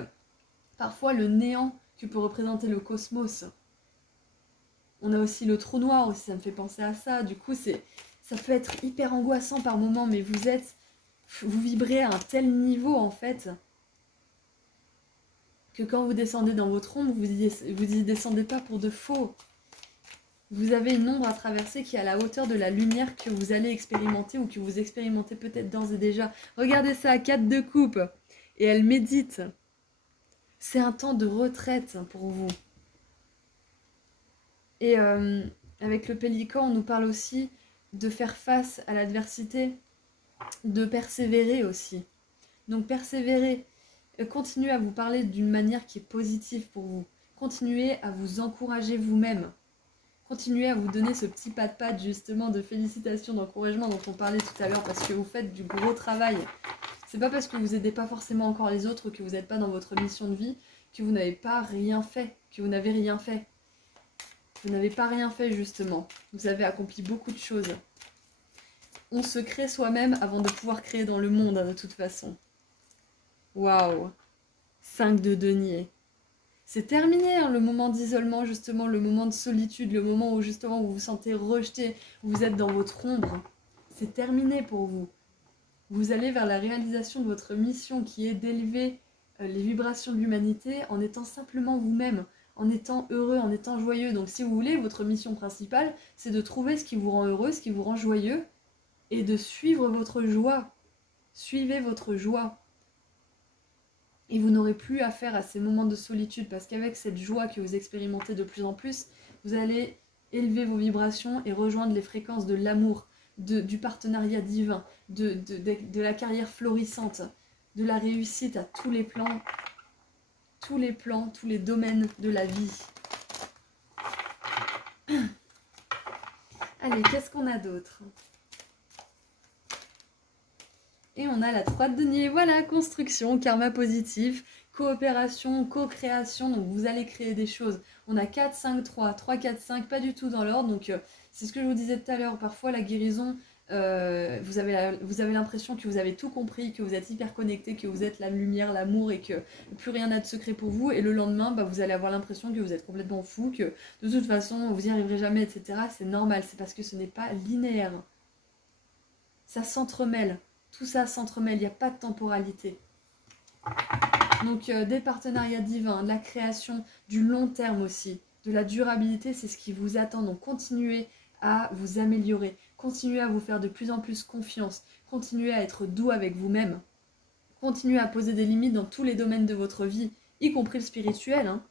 parfois le néant que peut représenter le cosmos. On a aussi le trou noir aussi, ça me fait penser à ça. Du coup, ça peut être hyper angoissant par moments, mais vous vibrez à un tel niveau en fait, que quand vous descendez dans votre ombre, vous y descendez pas pour de faux. Vous avez une ombre à traverser qui est à la hauteur de la lumière que vous allez expérimenter ou que vous expérimentez peut-être d'ores et déjà. Regardez ça, 4 de coupe. Et elle médite. C'est un temps de retraite pour vous. Et avec le pélican, on nous parle aussi de faire face à l'adversité, de persévérer aussi. Donc persévérer, continuez à vous parler d'une manière qui est positive pour vous. Continuez à vous encourager vous-même. Continuez à vous donner ce petit pas de patte justement de félicitations, d'encouragement dont on parlait tout à l'heure parce que vous faites du gros travail. C'est pas parce que vous aidez pas forcément encore les autres, que vous n'êtes pas dans votre mission de vie, que vous n'avez pas rien fait, que vous n'avez rien fait. Vous n'avez pas rien fait justement. Vous avez accompli beaucoup de choses. On se crée soi-même avant de pouvoir créer dans le monde de toute façon. Waouh! 5 de denier. C'est terminé hein, le moment d'isolement justement, le moment de solitude, le moment où justement vous vous sentez rejeté, où vous êtes dans votre ombre. C'est terminé pour vous. Vous allez vers la réalisation de votre mission qui est d'élever les vibrations de l'humanité en étant simplement vous-même, en étant heureux, en étant joyeux. Donc si vous voulez, votre mission principale, c'est de trouver ce qui vous rend heureux, ce qui vous rend joyeux, et de suivre votre joie. Suivez votre joie. Et vous n'aurez plus affaire à ces moments de solitude parce qu'avec cette joie que vous expérimentez de plus en plus, vous allez élever vos vibrations et rejoindre les fréquences de l'amour, du partenariat divin, de la carrière florissante, de la réussite à tous les plans, tous les domaines de la vie. Allez, qu'est-ce qu'on a d'autre ? Et on a la 3 de denier, voilà, construction, karma positif, coopération, co-création, donc vous allez créer des choses. On a 4, 5, 3, 3, 4, 5, pas du tout dans l'ordre, donc c'est ce que je vous disais tout à l'heure, parfois la guérison, vous avez l'impression que vous avez tout compris, que vous êtes hyper connecté, que vous êtes la lumière, l'amour et que plus rien n'a de secret pour vous, et le lendemain, vous allez avoir l'impression que vous êtes complètement fou, que de toute façon, vous n'y arriverez jamais, etc. C'est normal, c'est parce que ce n'est pas linéaire. Ça s'entremêle. Tout ça s'entremêle, il n'y a pas de temporalité. Donc des partenariats divins, de la création, du long terme aussi, de la durabilité, c'est ce qui vous attend. Donc continuez à vous améliorer, continuez à vous faire de plus en plus confiance, continuez à être doux avec vous-même, continuez à poser des limites dans tous les domaines de votre vie, y compris le spirituel. Hein.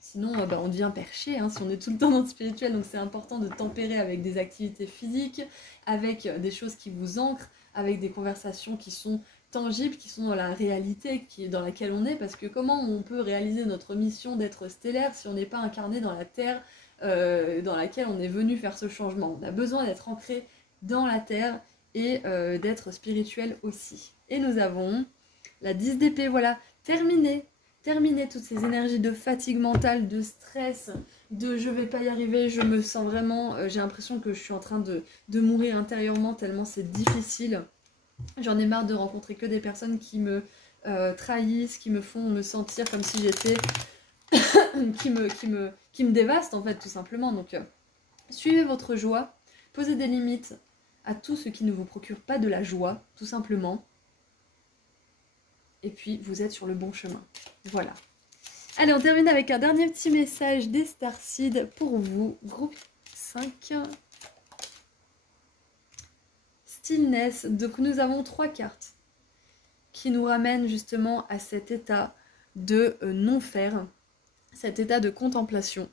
Sinon, on devient perché si on est tout le temps dans le spirituel. Donc c'est important de tempérer avec des activités physiques, avec des choses qui vous ancrent, avec des conversations qui sont tangibles, qui sont dans la réalité dans laquelle on est. Parce que comment on peut réaliser notre mission d'être stellaire si on n'est pas incarné dans la Terre dans laquelle on est venu faire ce changement? On a besoin d'être ancré dans la Terre et d'être spirituel aussi. Et nous avons la 10 d'épée, voilà, terminé. Terminer toutes ces énergies de fatigue mentale, de stress, de je vais pas y arriver, je me sens vraiment, j'ai l'impression que je suis en train de mourir intérieurement tellement c'est difficile. J'en ai marre de rencontrer que des personnes qui me trahissent, qui me font me sentir comme si j'étais, qui me dévastent en fait tout simplement. Donc suivez votre joie, posez des limites à tout ce qui ne vous procure pas de la joie, tout simplement. Et puis vous êtes sur le bon chemin. Voilà. Allez, on termine avec un dernier petit message des Starseed pour vous. Groupe 5. Stillness. Donc nous avons 3 cartes qui nous ramènent justement à cet état de non-faire, cet état de contemplation.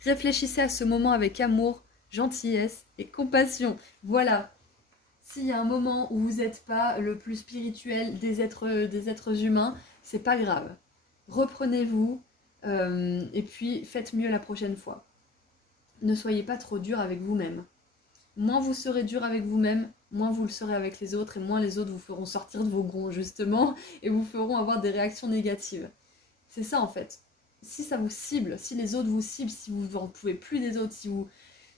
Réfléchissez à ce moment avec amour, gentillesse et compassion. Voilà. S'il y a un moment où vous n'êtes pas le plus spirituel des êtres humains, c'est pas grave. Reprenez-vous et puis faites mieux la prochaine fois. Ne soyez pas trop dur avec vous-même. Moins vous serez dur avec vous-même, moins vous le serez avec les autres et moins les autres vous feront sortir de vos gonds justement et vous feront avoir des réactions négatives. C'est ça en fait. Si ça vous cible, si les autres vous ciblent, si vous n'en pouvez plus des autres, si vous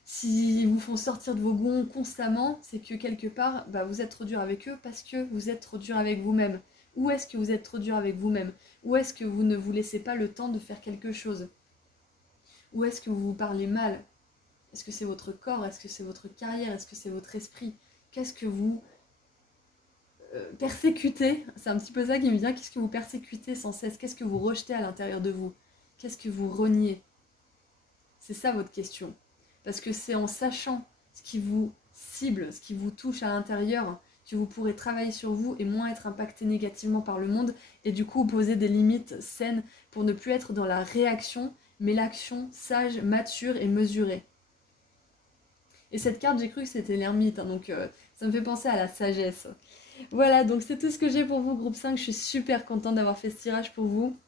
S'ils vous font sortir de vos gonds constamment, c'est que quelque part, bah, vous êtes trop dur avec eux parce que vous êtes trop dur avec vous-même. Où est-ce que vous êtes trop dur avec vous-même? Où est-ce que vous ne vous laissez pas le temps de faire quelque chose? Où est-ce que vous vous parlez mal? Est-ce que c'est votre corps? Est-ce que c'est votre carrière? Est-ce que c'est votre esprit? Qu'est-ce que vous persécutez? C'est un petit peu ça qui me vient. Qu'est-ce que vous persécutez sans cesse? Qu'est-ce que vous rejetez à l'intérieur de vous? Qu'est-ce que vous reniez? C'est ça votre question. Parce que c'est en sachant ce qui vous cible, ce qui vous touche à l'intérieur, que vous pourrez travailler sur vous et moins être impacté négativement par le monde et du coup poser des limites saines pour ne plus être dans la réaction, mais l'action sage, mature et mesurée. Et cette carte, j'ai cru que c'était l'ermite, hein, donc ça me fait penser à la sagesse. Voilà, donc c'est tout ce que j'ai pour vous, groupe 5. Je suis super contente d'avoir fait ce tirage pour vous.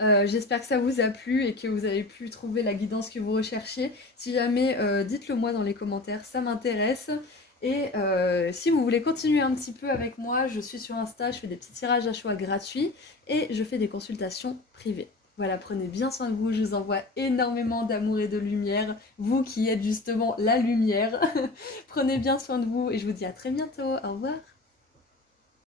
J'espère que ça vous a plu et que vous avez pu trouver la guidance que vous recherchiez. Si jamais, dites-le moi dans les commentaires, ça m'intéresse. Et si vous voulez continuer un petit peu avec moi, je suis sur Insta, je fais des petits tirages à choix gratuits et je fais des consultations privées. Voilà, prenez bien soin de vous, je vous envoie énormément d'amour et de lumière, vous qui êtes justement la lumière. Prenez bien soin de vous et je vous dis à très bientôt, au revoir.